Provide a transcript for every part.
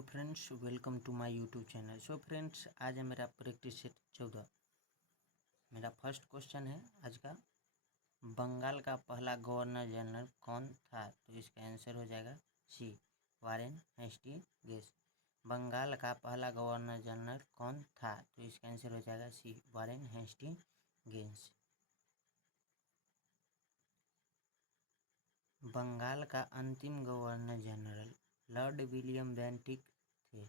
Hello friends, welcome to my YouTube channel. So friends, आज है मेरा प्रैक्टिस सेट 14। मेरा फर्स्ट क्वेश्चन है आज का, बंगाल का पहला गवर्नर जनरल कौन था? तो इसका आंसर हो जाएगा सी, वारेन हेस्टिंग्स। बंगाल का पहला गवर्नर जनरल कौन था? तो इसका आंसर हो जाएगा सी, वारेन हेस्टिंग्स। बंगाल का अंतिम governor general Lord William Bentinck थे।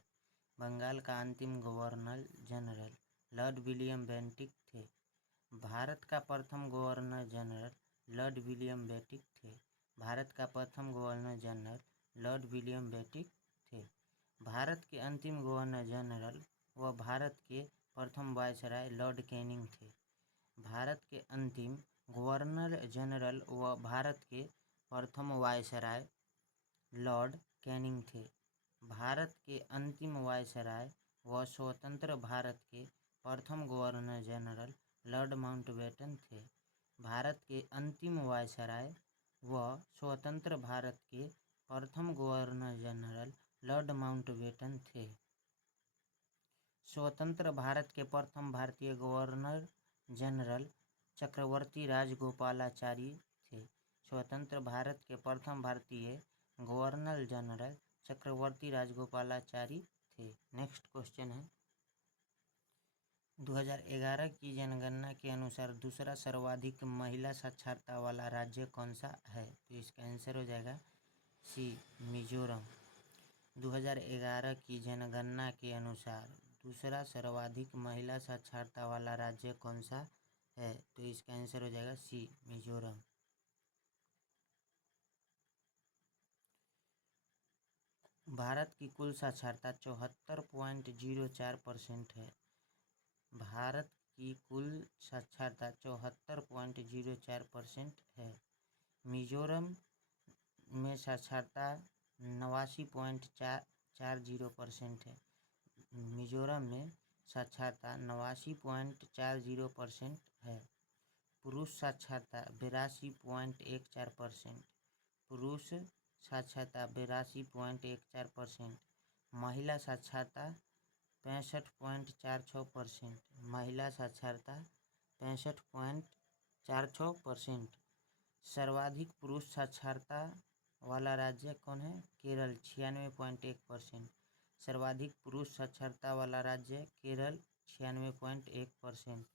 बंगाल का अंतिम governor general Lord William Bentinck थे। भारत का प्रथम governor general Lord William Bentinck थे। भारत का प्रथम governor general Lord William Bentinck थे। भारत के अंतिम गवर्नर जनरल व भारत के प्रथम वायसराय लॉर्ड कैनिंग थे। भारत के अंतिम गवर्नर जनरल व भारत के प्रथम वायसराय लॉर्ड कैनिंग थे। भारत के अंतिम वायसराय व स्वतंत्र भारत के प्रथम गवर्नर जनरल लॉर्ड माउंटबेटन थे। भारत के अंतिम वायसराय व स्वतंत्र भारत के प्रथम गवर्नर जनरल लॉर्ड माउंटबेटन थे। स्वतंत्र भारत के प्रथम भारतीय गवर्नर जनरल चक्रवर्ती राजगोपालाचारी थे। स्वतंत्र भारत के प्रथम भारतीय गवर्नर जनरल चक्रवर्ती राजगोपालाचारी थे। नेक्स्ट क्वेश्चन है, 2011 की जनगणना के अनुसार दूसरा सर्वाधिक महिला साक्षरता वाला राज्य कौन सा है? तो इसका आंसर हो जाएगा सी, मिजोरम। 2011 की जनगणना के अनुसार दूसरा सर्वाधिक महिला साक्षरता वाला राज्य कौन सा है? तो इसका आंसर हो जाएगा सी, मिजोरम। भारत की कुल साक्षरता 74.04% है। भारत की कुल साक्षरता 74.04% है। मिजोरम में साक्षरता 89.40% है। मिजोरम में साक्षरता 89.40% है। पुरुष साक्षरता 82.14%। पुरुष साक्षरता 82.14%। महिला साक्षरता 65.46%। महिला साक्षरता 65.46%। सर्वाधिक पुरुष साक्षरता वाला राज्य कौन है? केरल, 96.1%। सर्वाधिक पुरुष साक्षरता वाला राज्य केरल, 96.1%।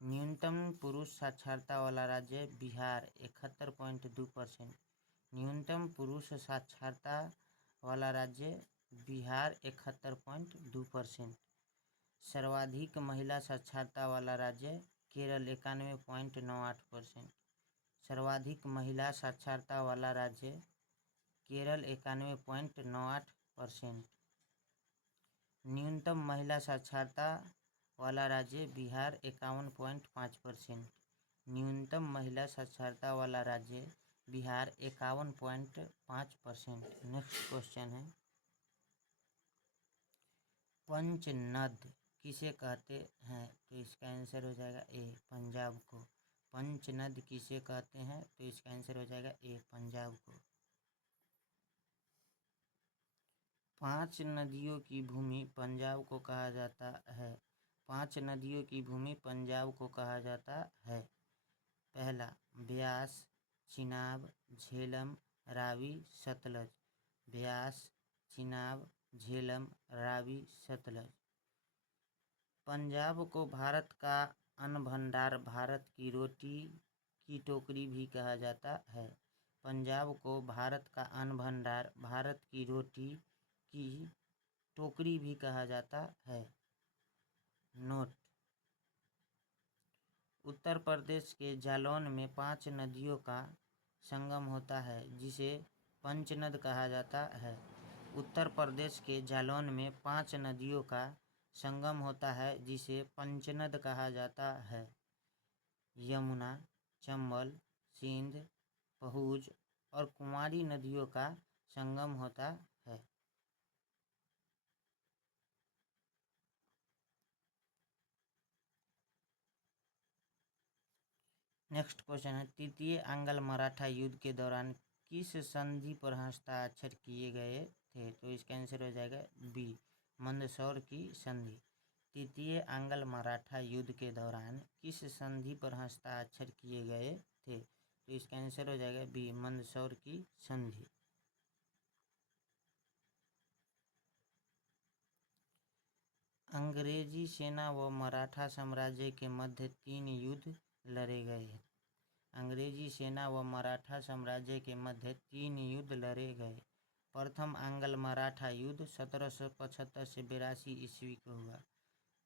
न्यूनतम पुरुष साक्षरता वाला राज्य बिहार, 71.2%। न्यूनतम पुरुष साक्षरता वाला राज्य बिहार, 71.2%। सर्वाधिक महिला साक्षरता वाला राज्य केरल, 91.98%। सर्वाधिक महिला साक्षरता वाला राज्य केरल, 91.98%। न्यूनतम महिला साक्षरता वाला राज्य बिहार, 51.5%। न्यूनतम महिला साक्षरता वाला राज्य बिहार, 51.5%। नेक्स्ट क्वेश्चन है, पंचनद किसे कहते हैं? तो इसका आंसर हो जाएगा ए, पंजाब को। पंचनद किसे कहते हैं? तो इसका आंसर हो जाएगा ए, पंजाब को। 5 नदियों की भूमि पंजाब को कहा जाता है। 5 नदियों की भूमि पंजाब को कहा जाता है। पहला, ब्यास, चिनाब, झेलम, रावी, सतलज। ब्यास, चिनाब, झेलम, रावी, सतलज। पंजाब को भारत का अन्न भंडार, भारत की रोटी की टोकरी भी कहा जाता है। पंजाब को भारत का अन्न भंडार, भारत की रोटी की टोकरी भी कहा जाता है। नोट, उत्तर प्रदेश के जालौन में 5 नदियों का संगम होता है, जिसे पंचनद कहा जाता है। उत्तर प्रदेश के जालौन में 5 नदियों का संगम होता है, जिसे पंचनद कहा जाता है। यमुना, चंबल, सिंध, पहुज और कुमारी नदियों का संगम होता है। नेक्स्ट क्वेश्चन है, तृतीय आंग्ल मराठा युद्ध के दौरान किस संधि पर हस्ताक्षर किए गए थे, तो इसका आंसर हो जाएगा बी, मंदसौर की संधि। तृतीय आंग्ल मराठा युद्ध के दौरान किस संधि पर हस्ताक्षर किए गए थे, तो इसका आंसर हो जाएगा बी, मंदसौर की संधि। अंग्रेजी सेना व मराठा साम्राज्य के मध्य 3 युद्ध लड़े गए। अंग्रेजी सेना व मराठा साम्राज्य के मध्य 3 युद्ध लड़े गए। प्रथम आंग्ल मराठा युद्ध 1775 से 82 ईस्वी को हुआ।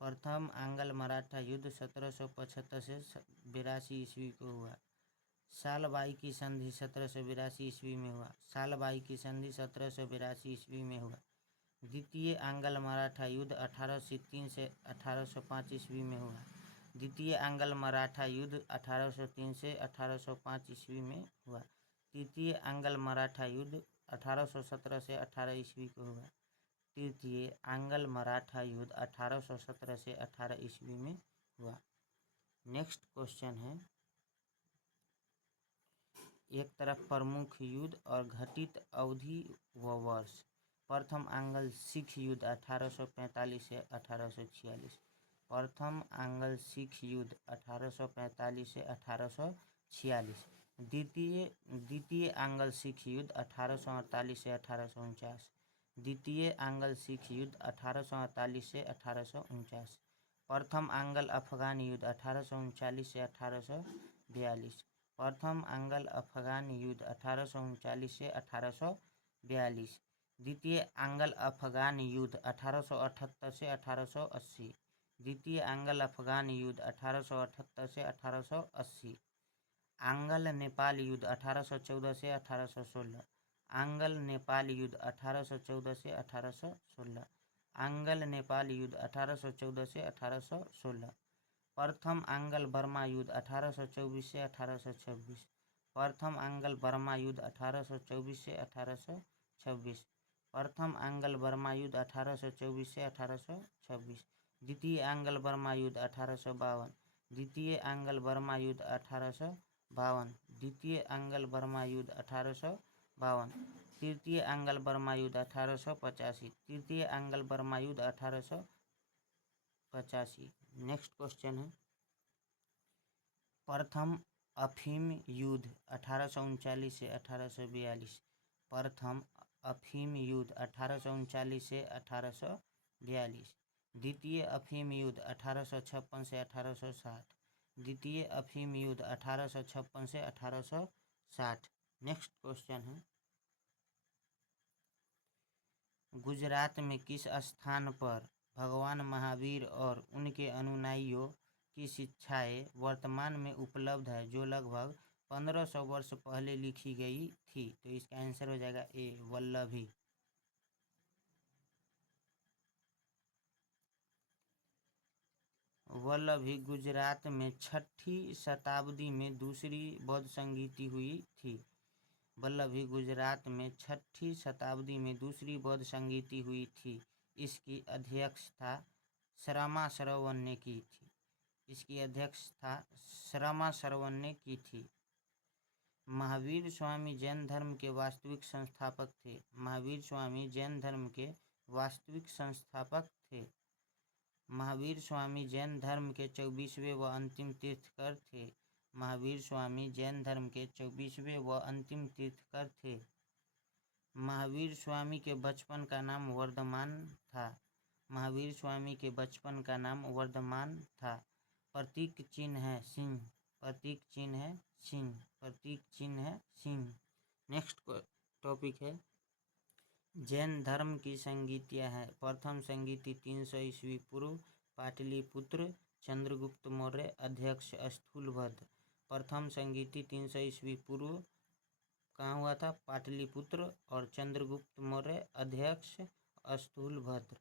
प्रथम आंग्ल मराठा युद्ध 1775 से 82 ईस्वी को हुआ। सालबाई की संधि 1782 ईस्वी में हुआ। सालबाई की संधि 1782 ईस्वी में हुआ। द्वितीय आंग्ल मराठा युद्ध 1803 से 1805 ईस्वी में हुआ। द्वितीय आंग्ल मराठा युद्ध 1803 से 1805 ईस्वी में हुआ। तृतीय आंग्ल मराठा युद्ध 1817 से 18 ईस्वी को हुआ। तृतीय आंग्ल मराठा युद्ध 1817 से 18 ईस्वी में हुआ। नेक्स्ट क्वेश्चन है, एक तरफ प्रमुख युद्ध और घटित अवधि व वर्ष। प्रथम आंग्ल सिख युद्ध 1845 से 1846। प्रथम आंग्ल सिख युद्ध 1845 से 1846। द्वितीय आंग्ल सिख युद्ध 1848 से 1849। द्वितीय आंग्ल सिख युद्ध 1848 से 1849। प्रथम आंग्ल अफगान युद्ध 1839 से 1842। प्रथम आंग्ल अफगान युद्ध 1839 से 1842। द्वितीय आंग्ल अफगान युद्ध 1878 से 1880। द्वितीय आंग्ल अफगान युद्ध 1878 से 1880। आंग्ल नेपाल युद्ध 1814 से 1816। आंग्ल नेपाल युद्ध 1814 से 1816। आंग्ल नेपाल युद्ध 1814 से 1816। प्रथम आंग्ल बर्मा युद्ध 1824 से 1826। प्रथम आंग्ल बर्मा युद्ध 1824 से 1826। प्रथम आंग्ल बर्मा युद्ध 1824 से 1826। द्वितीय आंग्ल बर्मा युद्ध 1852। द्वितीय आंग्ल बर्मा युद्ध 1852। द्वितीय आंग्ल बर्मा युद्ध 1852। तृतीय आंग्ल बर्मा युद्ध 1885। तृतीय आंग्ल बर्मा युद्ध 1885। नेक्स्ट क्वेश्चन है, प्रथम अफीम युद्ध 1839 से 1842। प्रथम अफीम युद्ध 1839 से 1842। द्वितीय अफीम युद्ध 1856 से 1860। द्वितीय अफीम युद्ध 1856 से 1860। नेक्स्ट क्वेश्चन है, गुजरात में किस स्थान पर भगवान महावीर और उनके अनुयायियों की शिक्षाएं वर्तमान में उपलब्ध है, जो लगभग 1500 वर्ष पहले लिखी गई थी, तो इसका आंसर हो जाएगा ए, वल्लभी। वल्लभी गुजरात में 6ठी शताब्दी में दूसरी बौद्ध संगीति हुई थी। वल्लभी गुजरात में 6ठी शताब्दी में दूसरी बौद्ध संगीति हुई थी। इसकी अध्यक्षता शर्मा सरवन ने की थी। इसकी अध्यक्षता शर्मा सरवन ने की थी। महावीर स्वामी जैन धर्म के वास्तविक संस्थापक थे। महावीर स्वामी जैन धर्म के वास्तविक संस्थापक थे। महावीर स्वामी जैन धर्म के 24वें व अंतिम तीर्थकर थे। महावीर स्वामी जैन धर्म के 24वें व अंतिम तीर्थकर थे। महावीर स्वामी के बचपन का नाम वर्धमान था। महावीर स्वामी के बचपन का नाम वर्धमान था। प्रतीक चिन्ह है सिंह। प्रतीक चिन्ह है सिंह। प्रतीक चिन्ह है सिंह। नेक्स्ट टॉपिक है, जैन धर्म की संगीतियाँ हैं। प्रथम संगीति 300 ईस्वी पूर्व, पाटलिपुत्र, चंद्रगुप्त मौर्य, अध्यक्ष स्थूलभद्र। प्रथम संगीति 300 ईस्वी पूर्व कहाँ हुआ था? पाटलिपुत्र, और चंद्रगुप्त मौर्य, अध्यक्ष स्थूलभद्र।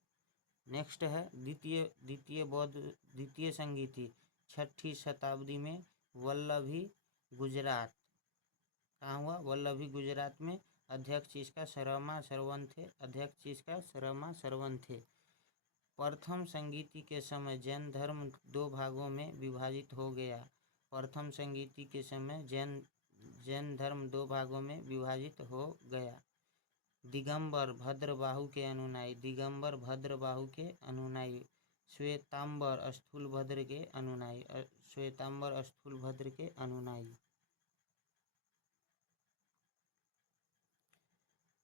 नेक्स्ट है द्वितीय संगीति 6ठी शताब्दी में, वल्लभी गुजरात। कहाँ हुआ? वल्लभी गुजरात में। अध्यक्ष इसका शर्मा सरवन थे। अध्यक्ष इसका शर्मा सरवन थे। प्रथम संगीति के समय जैन धर्म 2 भागों में विभाजित हो गया। प्रथम संगीति के समय जैन धर्म 2 भागों में विभाजित हो गया। दिगंबर भद्रबाहु के अनुनायी, दिगंबर भद्रबाहु के अनुनायी। श्वेतांबर स्थूलभद्र के अनुनायी, श्वेतांबर स्थूलभद्र के अनुनायी।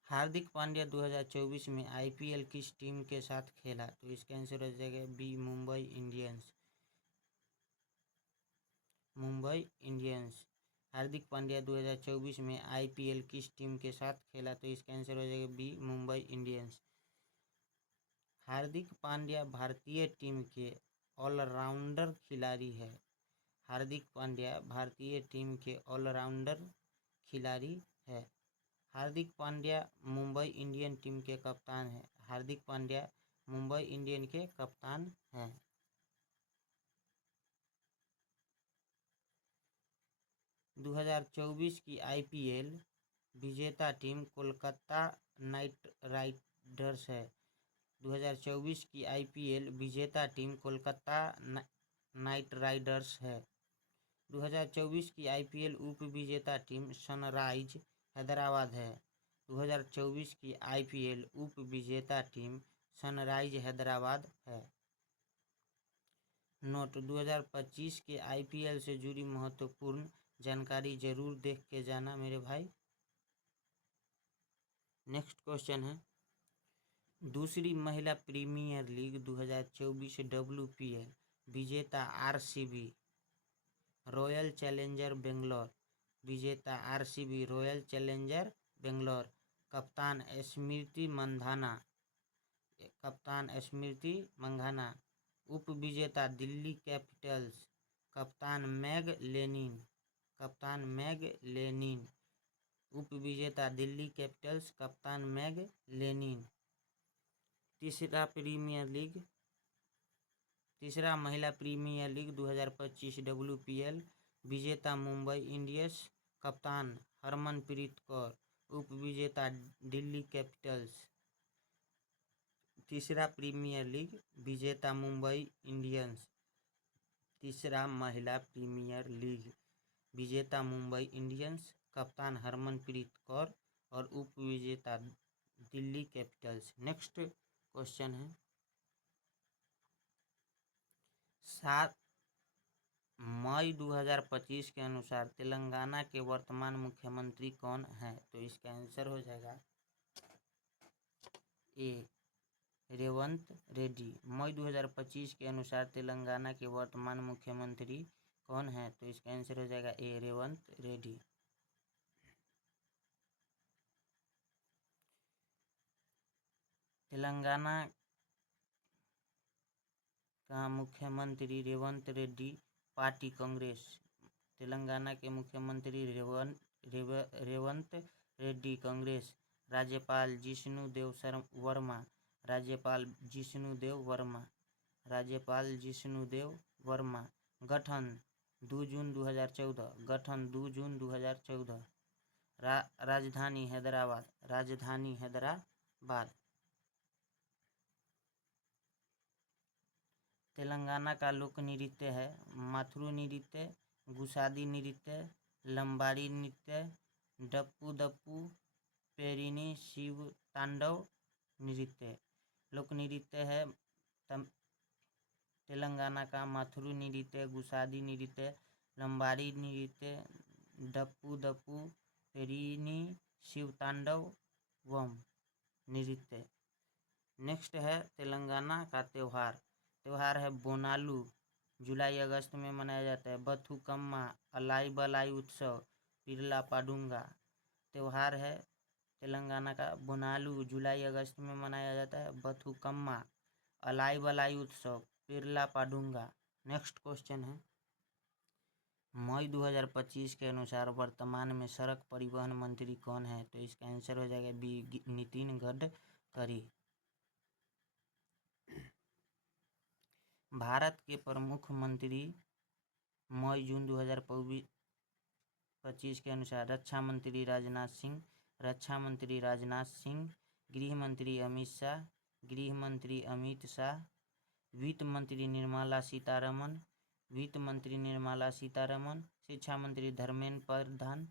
हार्दिक पांड्या 2024 में आईपीएल किस टीम के साथ खेला? तो इसका आंसर हो जाएगा B, Mumbai Indians, Mumbai Indians. Hardik Pandya 2024 में आईपीएल किस टीम के साथ खेला? तो इसका आंसर हो जाएगा बी, मुंबई इंडियंस। हार्दिक पांड्या भारतीय टीम के ऑलराउंडर खिलाड़ी है। हार्दिक पांड्या भारतीय टीम के ऑलराउंडर खिलाड़ी है। हार्दिक पांड्या मुंबई इंडियन टीम के कप्तान है। हार्दिक पांड्या मुंबई इंडियन के कप्तान हैं। 2024 की आईपीएल विजेता टीम कोलकाता नाइट राइडर्स है। 2024 की आईपीएल विजेता टीम कोलकाता नाइट राइडर्स है। 2024 की आईपीएल उप विजेता टीम सनराइज हैदराबाद है। 2024 की आईपीएल उप विजेता टीम सनराइज हैदराबाद है। नोट: 2025 के आईपीएल से जुड़ी महत्वपूर्ण जानकारी जरूर देख के जाना मेरे भाई। नेक्स्ट क्वेश्चन है, दूसरी महिला प्रीमियर लीग 2024 WPL विजेता आरसीबी रॉयल चैलेंजर बेंगलोर, विजेता आरसीबी रॉयल चैलेंजर बेंगलोर। कप्तान स्मृति मंधाना। उप विजेता दिल्ली कैपिटल्स, कप्तान मैग लेनिन। उप विजेता दिल्ली कैपिटल्स, कप्तान मैग लेनिन। तीसरा महिला प्रीमियर लीग 2025 WPL विजेता मुंबई इंडियंस, कप्तान हरमनप्रीत कौर। उप विजेता दिल्ली कैपिटल्स। तीसरा प्रीमियर लीग विजेता मुंबई इंडियंस। तीसरा महिला प्रीमियर लीग विजेता मुंबई इंडियंस, कप्तान हरमनप्रीत कौर और उप विजेता दिल्ली कैपिटल्स। नेक्स्ट क्वेश्चन है, 7 मई 2025 के अनुसार तेलंगाना के वर्तमान मुख्यमंत्री कौन है? तो इसका आंसर हो जाएगा ए, रेवंत रेड्डी। मई 2025 के अनुसार तेलंगाना के वर्तमान मुख्यमंत्री कौन है? तो इसका आंसर हो जाएगा ए, रेवंत रेड्डी। तेलंगाना का मुख्यमंत्री रेवंत रेड्डी, पार्टी कांग्रेस। तेलंगाना के मुख्यमंत्री रेवंत रेड्डी, कांग्रेस। राज्यपाल जिष्णुदेव वर्मा, राज्यपाल जिष्णुदेव वर्मा, राज्यपाल जिष्णुदेव वर्मा। गठन 2 जून 2014, गठन 2 जून 2014। राजधानी हैदराबाद, राजधानी हैदराबाद। तेलंगाना का लोक नृत्य है माथुरु नृत्य, गुसादी नृत्य, लंबाड़ी नृत्य, डप्पू दप्पू, पेरिनी शिव तांडव नृत्य। लोक नृत्य है तेलंगाना का माथुरु नृत्य, गुसादी नृत्य, लंबाड़ी नृत्य, डप्पू दप्पू, पेरिनी शिव तांडव वम नृत्य। नेक्स्ट है तेलंगाना का त्योहार है बोनालू, जुलाई अगस्त में मनाया जाता है। बथुकम्मा, अलाई बलाई उत्सव, पिरला पाडुंगा। त्यौहार है तेलंगाना का बोनालू, जुलाई अगस्त में मनाया जाता है। बथुकम्मा, अलाई बलाई उत्सव, पिरला पाडुंगा। नेक्स्ट क्वेश्चन है, मई 2025 के अनुसार वर्तमान में सड़क परिवहन मंत्री कौन है? तो इसका आंसर हो जाएगा बी, नितिन गडकरी। भारत के प्रमुख मंत्री मई जून 2025 के अनुसार रक्षा मंत्री राजनाथ सिंह, रक्षा मंत्री राजनाथ सिंह, गृह मंत्री अमित शाह, गृह मंत्री अमित शाह, वित्त मंत्री निर्मला सीतारमन, वित्त मंत्री निर्मला सीतारमन, शिक्षा मंत्री धर्मेंद्र प्रधान,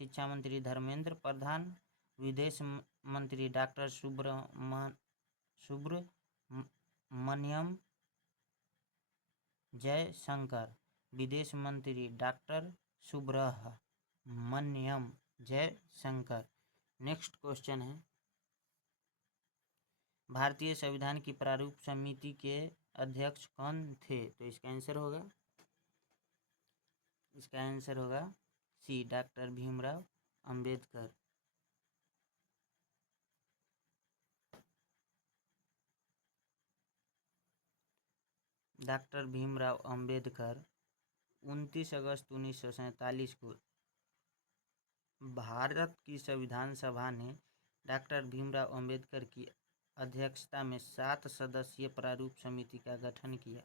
शिक्षा मंत्री धर्मेंद्र प्रधान, मंत्री डॉक्टर सुब्रमण्यम जयशंकर। विदेश मंत्री doctor Subrahmanyam Jaishankar. Next question है, भारतीय संविधान की प्रारूप समिति के अध्यक्ष कौन थे? तो इसका आंसर होगा सी, डॉक्टर भीमराव अंबेडकर। डॉक्टर भीमराव अंबेडकर 29 अगस्त 1947 को भारत की संविधान सभा ने डॉक्टर भीमराव अंबेडकर की अध्यक्षता में 7 सदस्यीय प्रारूप समिति का गठन किया।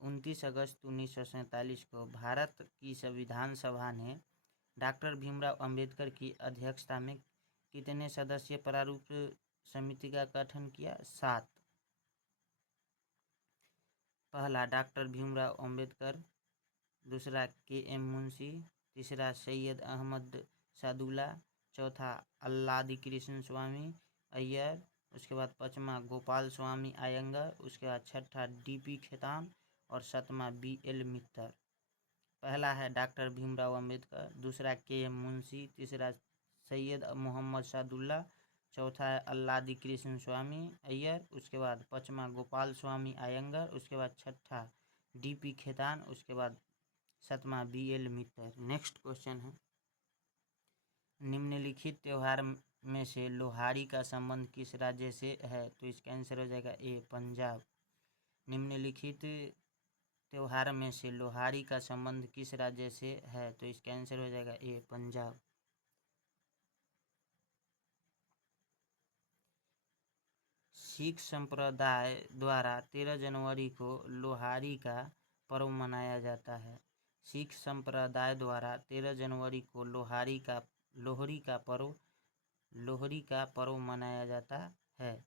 29 अगस्त 1947 को भारत की संविधान सभा ने डॉक्टर भीमराव अंबेडकर की अध्यक्षता में कितने सदस्यीय प्रारूप समिति का गठन किया? 7। पहला डॉक्टर भीमराव अंबेडकर, दूसरा के.एम. मुंशी, तीसरा सैयद अहमद सादुल्ला, चौथा अल्लादी कृष्ण स्वामी अय्यर, उसके बाद पांचवा गोपाल स्वामी अयंगर, उसके बाद छठा डी.पी. खेतान और सातवां बी.एल. मित्तर। पहला है डॉक्टर भीमराव अंबेडकर, दूसरा के.एम. मुंशी, तीसरा सैयद मोहम्मद सादुल्ला, चौथा है अल्लादी कृष्ण स्वामी अय्यर, उसके बाद पांचवा गोपाल स्वामी अयंगर, उसके बाद छठा डी.पी. खेतान, उसके बाद सातवां बी.एल. मित्तर। नेक्स्ट क्वेश्चन है, निम्नलिखित त्योहार में से लोहड़ी का संबंध किस राज्य से है? तो इसका आंसर हो जाएगा ए, पंजाब। निम्नलिखित त्योहार में से लोहड़ी का संबंध किस राज्य से है? तो इसका आंसर हो जाएगा ए, पंजाब। सिख संप्रदाय द्वारा 13 जनवरी को लोहड़ी का पर्व मनाया जाता है। सिख संप्रदाय द्वारा 13 जनवरी को लोहड़ी का पर्व मनाया जाता है।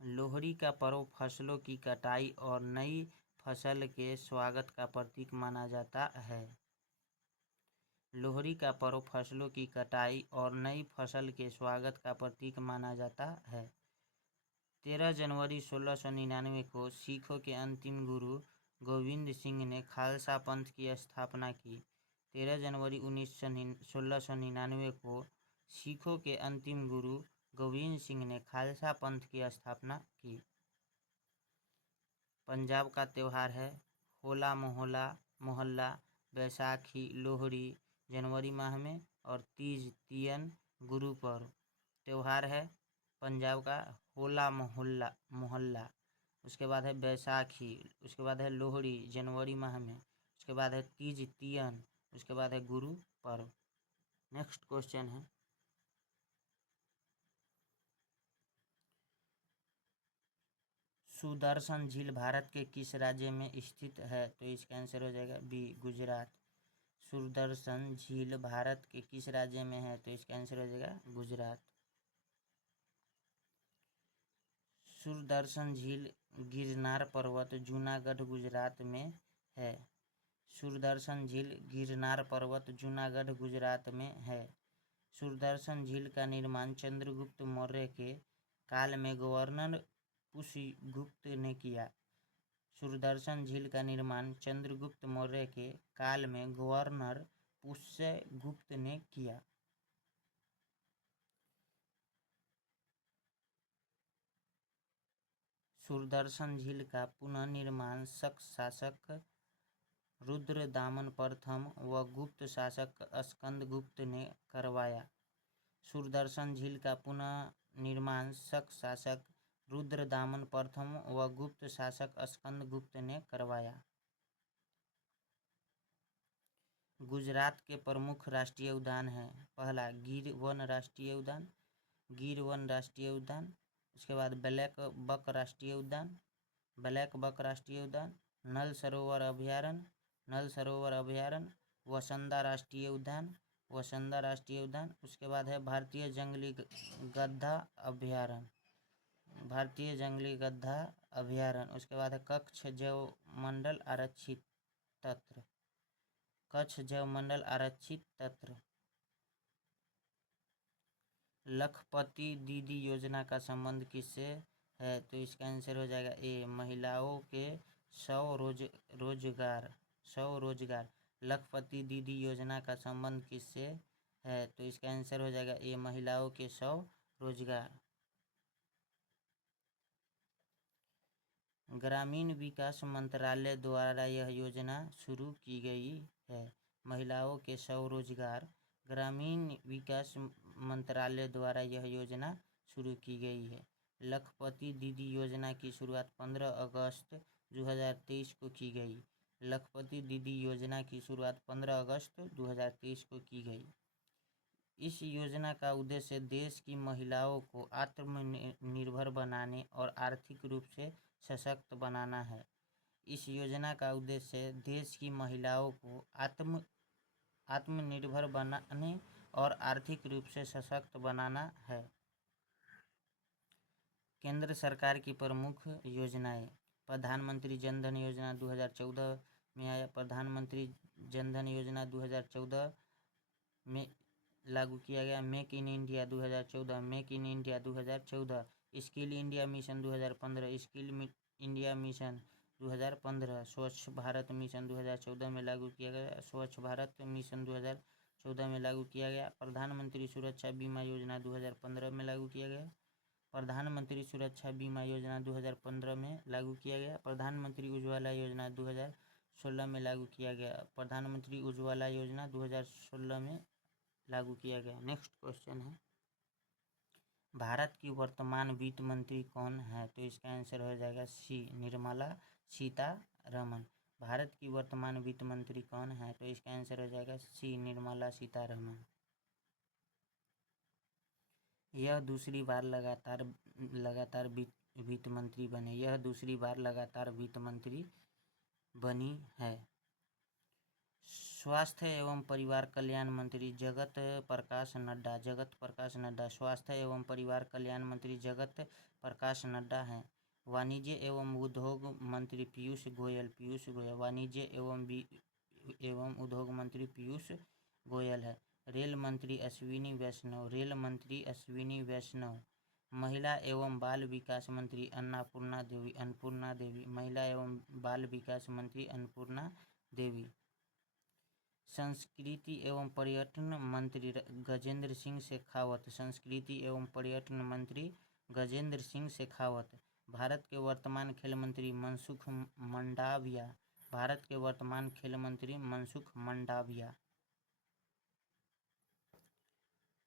लोहड़ी का पर्व फसलों की कटाई और नई फसल के स्वागत का प्रतीक माना जाता है। लोहड़ी का पर्व फसलों की कटाई और नई फसल के स्वागत का प्रतीक माना जाता है। 13 जनवरी 1699 को सिखों के अंतिम गुरु गोविंद सिंह ने खालसा पंथ की स्थापना की। 13 जनवरी 1699 को सिखों के अंतिम गुरु गोविंद सिंह ने खालसा पंथ की स्थापना की। पंजाब का त्यौहार है होला मोहल्ला, बैसाखी, लोहड़ी जनवरी माह में और तीज तियन गुरु पर्व। त्यौहार है पंजाब का होला मोहल्ला, उसके बाद है बैसाखी, उसके बाद है लोहड़ी जनवरी माह में, उसके बाद है तीज तियन, उसके बाद है गुरु पर्व। नेक्स्ट क्वेश्चन है, सुदर्शन झील भारत के किस राज्य में स्थित है? तो इसका आंसर हो जाएगा बी, गुजरात। सुदर्शन झील भारत के किस राज्य में है? तो इसका आंसर हो जाएगा गुजरात। सुदर्शन झील गिरनार पर्वत जूनागढ़ गुजरात में है। सुदर्शन झील गिरनार पर्वत जूनागढ़ गुजरात में है। सुदर्शन झील का निर्माण चंद्रगुप्त मौर्य के काल में गवर्नर पुष्यगुप्त ने किया। सुदर्शन झील का निर्माण चंद्रगुप्त मौर्य के काल में गवर्नर पुष्यगुप्त ने किया। सुदर्शन झील का पुनर्निर्माण शक शासक रुद्रदामन प्रथम व गुप्त शासक स्कंदगुप्त ने करवाया। सुदर्शन झील का पुनर्निर्माण शक शासक रुद्रदामन प्रथम व गुप्त शासक स्कंदगुप्त ने करवाया। गुजरात के प्रमुख राष्ट्रीय उद्यान हैं, पहला गिर वन राष्ट्रीय उद्यान, उसके बाद ब्लैक बक राष्ट्रीय उद्यान, नल सरोवर अभयारण्य, वसंदा राष्ट्रीय उद्यान, उसके बाद है भारतीय जंगली गद्दा अभयारण्य, उसके बाद है कच्छ जैव मंडल आरक्षित तत्र। लखपति दीदी योजना का संबंध किससे है? तो इसका आंसर हो जाएगा ए, महिलाओं के स्वरोजगार। लखपति दीदी योजना का संबंध किससे है? तो इसका आंसर हो जाएगा ए, महिलाओं के स्वरोजगार। ग्रामीण विकास मंत्रालय द्वारा यह योजना शुरू की गई है। महिलाओं के स्वरोजगार। ग्रामीण विकास मंत्रालय द्वारा यह योजना शुरू की गई है। लखपति दीदी योजना की शुरुआत 15 अगस्त 2023 को की गई। लखपति दीदी योजना की शुरुआत 15 अगस्त 2023 को की गई। इस योजना का उद्देश्य देश की महिलाओं को आत्मनिर्भर बनाने और आर्थिक रूप से सशक्त बनाना है। इस योजना का उद्देश्य देश की महिलाओं को आत्मनिर्भर बनाने और आर्थिक रूप से सशक्त बनाना है। केंद्र सरकार की प्रमुख योजनाएं। प्रधानमंत्री जन धन योजना 2014 में आया। प्रधानमंत्री जन धन योजना 2014 में लागू किया गया। Make in India 2014, make in India 2014। Skill India mission 2015, skill India mission 2015। स्वच्छ भारत मिशन 2014 में लागू किया गया। स्वच्छ भारत मिशन 2014 में लागू किया गया। प्रधानमंत्री सुरक्षा बीमा योजना 2015 में लागू किया गया। प्रधानमंत्री सुरक्षा बीमा योजना 2015 में लागू किया गया। प्रधानमंत्री उज्ज्वला योजना 2016 में लागू किया गया। प्रधानमंत्री उज्ज्वला योजना 2016 में लागू किया गया। नेक्स्ट क्वेश्चन है, भारत की वर्तमान वित्त मंत्री कौन है? तो इसका आंसर हो जाएगा सी, निर्मला सीतारमण। भारत की वर्तमान वित्त मंत्री कौन है? तो इसका आंसर हो जाएगा सी, निर्मला सीतारमण। यह दूसरी बार लगातार वित्त मंत्री बने। यह दूसरी बार लगातार वित्त मंत्री बनी है। स्वास्थ्य एवं परिवार कल्याण मंत्री जगत प्रकाश नड्डा। स्वास्थ्य एवं परिवार कल्याण मंत्री जगत प्रकाश नड्डा हैं। वाणिज्य एवं उद्योग मंत्री पीयूष गोयल। वाणिज्य एवं उद्योग मंत्री पीयूष गोयल है। रेल मंत्री अश्विनी वैष्णव। महिला एवं बाल विकास मंत्री अन्नपूर्णा देवी। महिला एवं बाल विकास मंत्री अन्नपूर्णा देवी। संस्कृति एवं पर्यटन मंत्री गजेंद्र सिंह शेखावत। संस्कृति एवं पर्यटन मंत्री गजेंद्र सिंह शेखावत। भारत के वर्तमान खेल मंत्री मनसुख मंडाविया। भारत के वर्तमान खेल मंत्री मनसुख मंडाविया।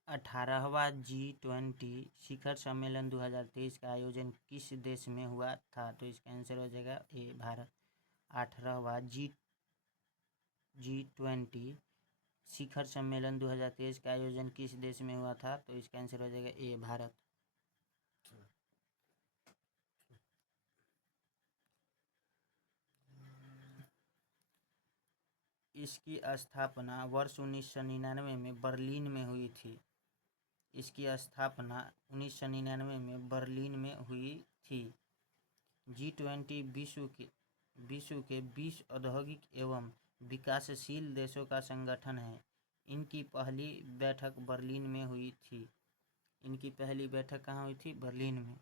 18वां G20 शिखर सम्मेलन 2023 का आयोजन किस देश में हुआ था? तो इसका आंसर हो जाएगा ए, भारत। 18वां G20 शिखर सम्मेलन 2023 का आयोजन किस देश में हुआ था? तो इसका आंसर हो जाएगा ए, भारत। इसकी स्थापना वर्ष 1999 में बर्लिन में हुई थी। इसकी स्थापना 1999 में बर्लिन में हुई थी। G20 विश्व के 20 औद्योगिक एवं विकासशील देशों का संगठन है। इनकी पहली बैठक बर्लिन में हुई थी। इनकी पहली बैठक कहाँ हुई थी? बर्लिन में।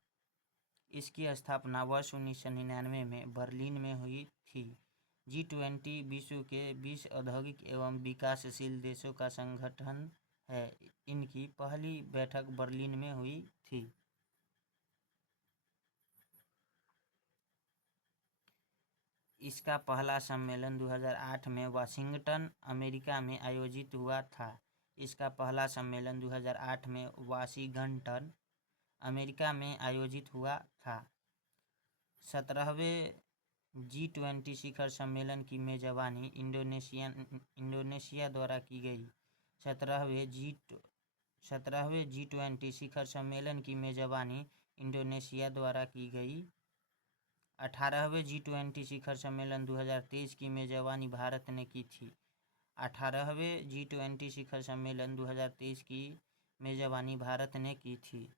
इसकी स्थापना वर्ष 1999 में बर्लिन में हुई थी। G20 विश्व के 20 औद्योगिक एवं विकासशील देशों का संगठन है। इनकी पहली बैठक बर्लिन में हुई थी। इसका पहला सम्मेलन 2008 में वाशिंगटन, अमेरिका में आयोजित हुआ था। इसका पहला सम्मेलन 2008 में वाशिंगटन, अमेरिका में आयोजित हुआ था। 17वें G20 शिखर सम्मेलन की मेजबानी इंडोनेशिया द्वारा की गई। 17वें G20 शिखर सम्मेलन की मेजबानी इंडोनेशिया द्वारा की गई। 18वें G20 शिखर सम्मेलन 2023 की मेजबानी भारत ने की थी। 18वें G20 शिखर सम्मेलन 2023 की मेजबानी भारत ने की थी।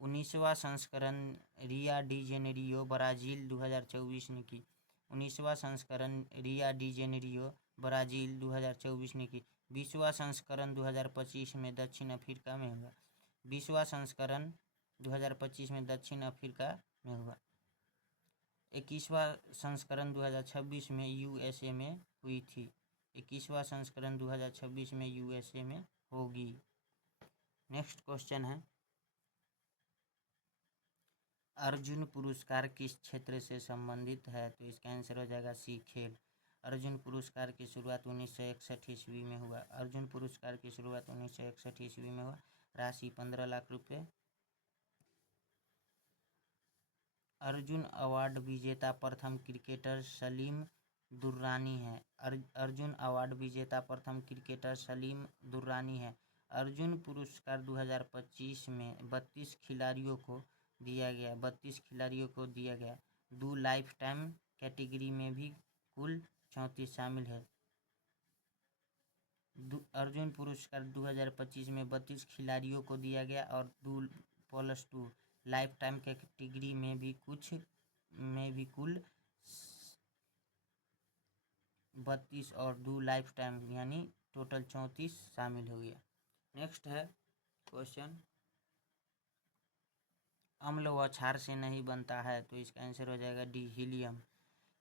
19वां संस्करण रिया डी जेनेरियो ब्राजील 2024 ने की। 19वां संस्करण रिया डी जेनेरियो ब्राजील 2024 ने की। 20वां संस्करण 2025 में दक्षिण अफ्रीका में हुआ। 20वां संस्करण 2025 में दक्षिण अफ्रीका में हुआ। 21वां संस्करण 2026 में यूएसए में हुई थी। 21वां संस्करण 2026 में यूएसए में होगी। नेक्स्ट क्वेश्चन है, अर्जुन पुरस्कार किस क्षेत्र से संबंधित है? तो इसका आंसर हो जाएगा सी, खेल। अर्जुन पुरस्कार की शुरुआत 1961 ईस्वी में हुआ। अर्जुन पुरस्कार की शुरुआत 1961 ईस्वी में हुआ। राशि 15 लाख रुपए। अर्जुन अवार्ड विजेता प्रथम क्रिकेटर सलीम दुर्रानी है। अर्जुन अवार्ड विजेता प्रथम क्रिकेटर सलीम दुर्रानी है। अर्जुन पुरस्कार 2025 में 32 खिलाड़ियों को दिया गया। 32 खिलाड़ियों को दिया गया। 2 लाइफ टाइम कैटेगरी में भी कुल 34 शामिल है। अर्जुन पुरस्कार 2025 में 32 खिलाड़ियों को दिया गया और 2+2 लाइफ टाइम कैटेगरी में भी कुल 32 और 2 लाइफ टाइम यानी टोटल 34 शामिल हो गया। नेक्स्ट है क्वेश्चन, अम्ल व क्षार से नहीं बनता है। तो इसका आंसर हो जाएगा डी, हीलियम।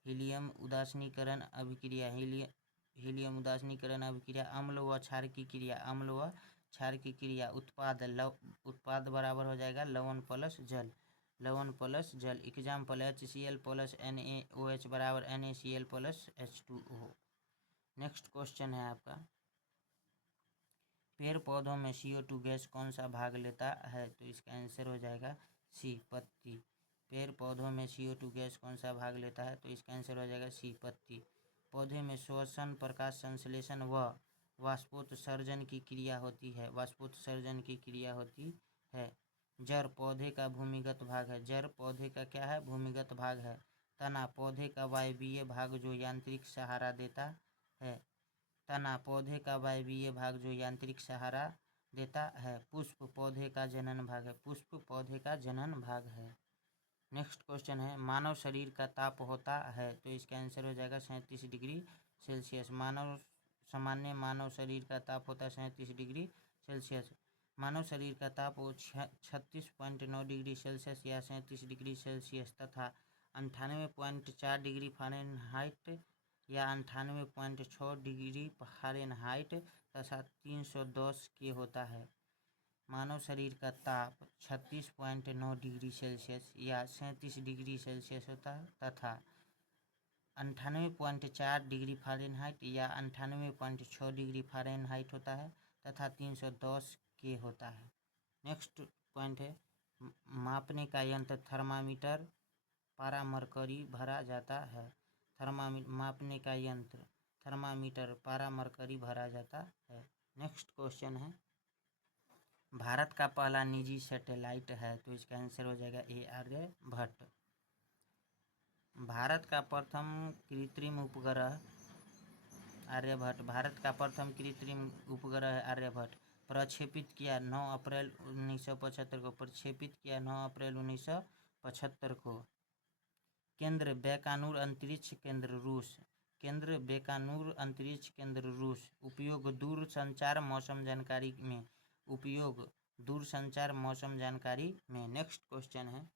हीलियम उदासीनीकरण अभिक्रिया। हीलियम उदासीनीकरण अभिक्रिया अम्ल व क्षार की क्रिया। अम्ल व क्षार की क्रिया उत्पाद बराबर हो जाएगा लवण प्लस जल। लवण प्लस जल। एग्जाम्पल HCl प्लस NaOH बराबर NaCl plus H2O। Next question है आपका, पेड़ पौधों में CO2 गैस कौन सा भाग लेता है? तो इसका आंसर हो जाएगा सी, पत्ती। पेड़ पौधों में CO2 गैस कौन सा भाग लेता है? तो इसका आंसर हो जाएगा सी, पत्ती। पौधे में श्वसन, प्रकाश संश्लेषण व वाष्पोत्सर्जन की क्रिया होती है। वाष्पोत्सर्जन की क्रिया होती है। जड़ पौधे का भूमिगत भाग है। जड़ पौधे का क्या है? भूमिगत भाग है। तना पौधे का वायवीय भाग जो यांत्रिक सहारा देता है। तना पौधे का वायवीय भाग जो यांत्रिक सहारा देता है। पुष्प पौधे का जनन भाग है। पुष्प पौधे का जनन भाग है। नेक्स्ट क्वेश्चन है, मानव शरीर का ताप होता है। तो इसका आंसर हो जाएगा 37 डिग्री सेल्सियस। सामान्य मानव शरीर का ताप होता है 37 डिग्री सेल्सियस। मानव शरीर का ताप 36.9 डिग्री सेल्सियस या 37 डिग्री सेल्सियस तथा 98.4 डिग्री फ़ारेनहाइट या 98.6 डिग्री फ़ारेनहाइट तथा 310 के होता है। मानव शरीर का ताप 36.9 डिग्री सेल्सियस या 37 डिग्री सेल्सियस होता है तथा 98.4 डिग्री फ़ारेनहाइट या 98.6 डिग्री फ़ारेनहाइट होता है तथा 310 के होता है। नेक्स्ट पॉइंट है, मापने का यंत्र थर्मामीटर पारा मरकरी भरा जाता है। मापने का यंत्र थर्मामीटर पारा मरकरी भरा जाता है। नेक्स्ट क्वेश्चन है, भारत का पहला निजी सैटेलाइट है। तो इसका आंसर हो जाएगा ए, आर्यभट्ट। भारत का प्रथम कृत्रिम उपग्रह आर्यभट्ट। भारत का प्रथम कृत्रिम उपग्रह आर्यभट्ट। प्रक्षेपित किया 9 अप्रैल 1975 को। प्रक्षेपित किया 9 अप्रैल 1975 को। केंद्र बैकानूर अंतरिक्ष केंद्र रूस। केंद्र बैकानूर अंतरिक्ष केंद्र रूस। उपयोग दूरसंचार मौसम जानकारी में। उपयोग दूरसंचार मौसम जानकारी में। नेक्स्ट क्वेश्चन है,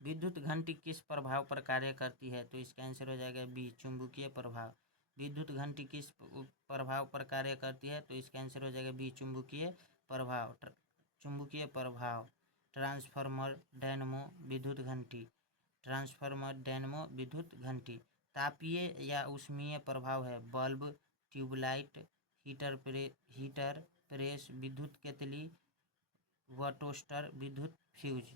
विद्युत घंटी किस प्रभाव पर कार्य करती है? तो इसका आंसर हो जाएगा बी, चुंबकीय प्रभाव। विद्युत घंटी किस प्रभाव पर कार्य करती है? तो इसका आंसर हो जाएगा बी, चुंबकीय प्रभाव। चुंबकीय प्रभाव। ट्रांसफार्मर, डायनेमो, विद्युत घंटी। ट्रांसफार्मर, डायनेमो, विद्युत घंटी। तापीय या ऊष्मीय प्रभाव है। बल्ब, ट्यूबलाइट, हीटर प्रेस, विद्युत केतली व टोस्टर, विद्युत फ्यूज।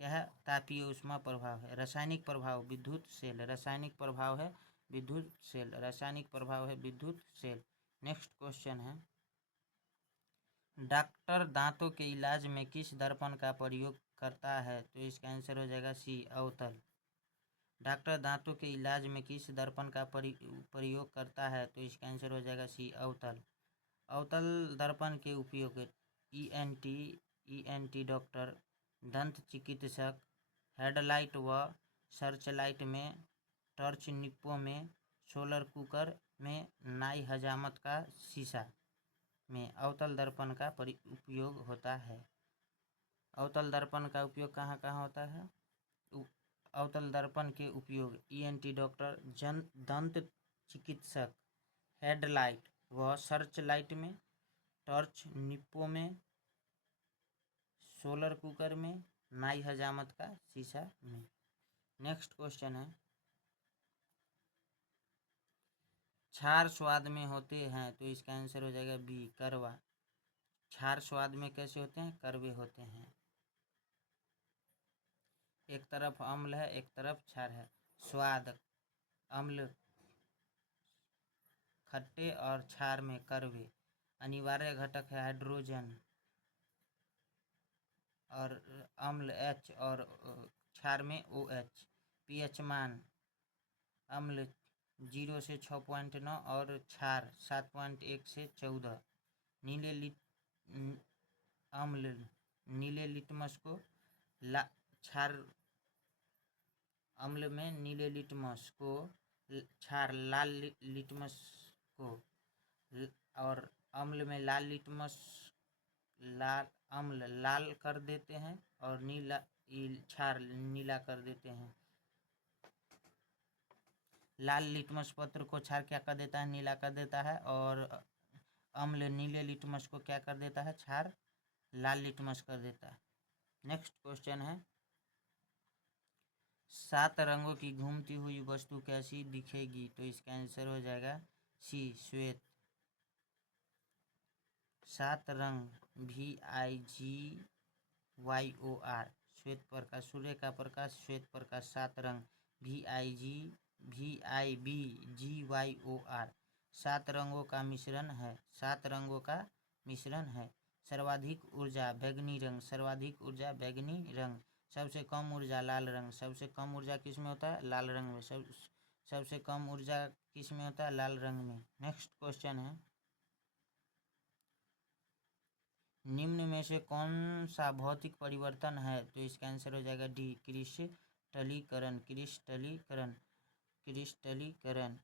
क्या है? तापीय ऊष्मा प्रभाव है। रासायनिक प्रभाव, विद्युत सेल। रासायनिक प्रभाव है विद्युत सेल। रासायनिक प्रभाव है विद्युत सेल। नेक्स्ट क्वेश्चन है, डॉक्टर दांतों के इलाज में किस दर्पण का प्रयोग करता है? तो इसका आंसर हो जाएगा सी, अवतल। डॉक्टर दांतों के इलाज में किस दर्पण का प्रयोग करता है? तो इसका आंसर हो जाएगा सी, अवतल। अवतल दर्पण के उपयोग ENT डॉक्टर, दंत चिकित्सक, हेडलाइट व सर्चलाइट में, टर्च निप्पो में, सोलर कुकर में, नाई हजामत का शीशा में अवतल दर्पण का उपयोग होता है। अवतल दर्पण का उपयोग कहाँ कहाँ होता है? अवतल दर्पण के उपयोग ईएनटी डॉक्टर, दंत चिकित्सक, हेडलाइट व सर्च लाइट में, टॉर्च निप्पो में, सोलर कुकर में, नाई हजामत का शीशा में। नेक्स्ट क्वेश्चन है, क्षार स्वाद में होते हैं, तो इसका आंसर हो जाएगा बी, करवा। क्षार स्वाद में कैसे होते हैं? करवे होते हैं। एक तरफ अम्ल है, एक तरफ क्षार है। स्वाद, अम्ल खट्टे और क्षार में करवे। अनिवार्य घटक है हाइड्रोजन और अम्ल H और क्षार में OH। पीएच मान, अम्ल 0 से 6.9 और क्षार 7.1 से 14। नीले लिटमस को क्षार अम्ल में नीले लिटमस को, क्षार लाल लिटमस को, और अम्ल में लाल लिटमस अम्ल लाल कर देते हैं और क्षार नीला कर देते हैं। लाल लिटमस पत्र को क्षार क्या कर देता है? नीला कर देता है। और अम्ल नीले लिटमस को क्या कर देता है? क्षार लाल लिटमस कर देता है। नेक्स्ट क्वेश्चन है, 7 रंगों की घूमती हुई वस्तु कैसी दिखेगी? तो इसका आंसर हो जाएगा सी, श्वेत। 7 रंग VIGYOR, श्वेत प्रकाश, सूर्य का प्रकाश, श्वेत प्रकाश, 7 रंग VIBGYOR, 7 रंगों का मिश्रण है। 7 रंगों का मिश्रण है। सर्वाधिक ऊर्जा बैगनी रंग, सर्वाधिक ऊर्जा बैगनी रंग। सबसे कम ऊर्जा लाल रंग, सबसे कम ऊर्जा किस में होता है? लाल रंग में। सबसे कम ऊर्जा किस में होता है? लाल रंग में। नेक्स्ट क्वेश्चन है, निम्न में से कौन सा भौतिक परिवर्तन है? तो इसका आंसर हो जाएगा डी, क्रिस्टलीकरण। क्रिस्टलीकरण, क्रिस्टलीकरण।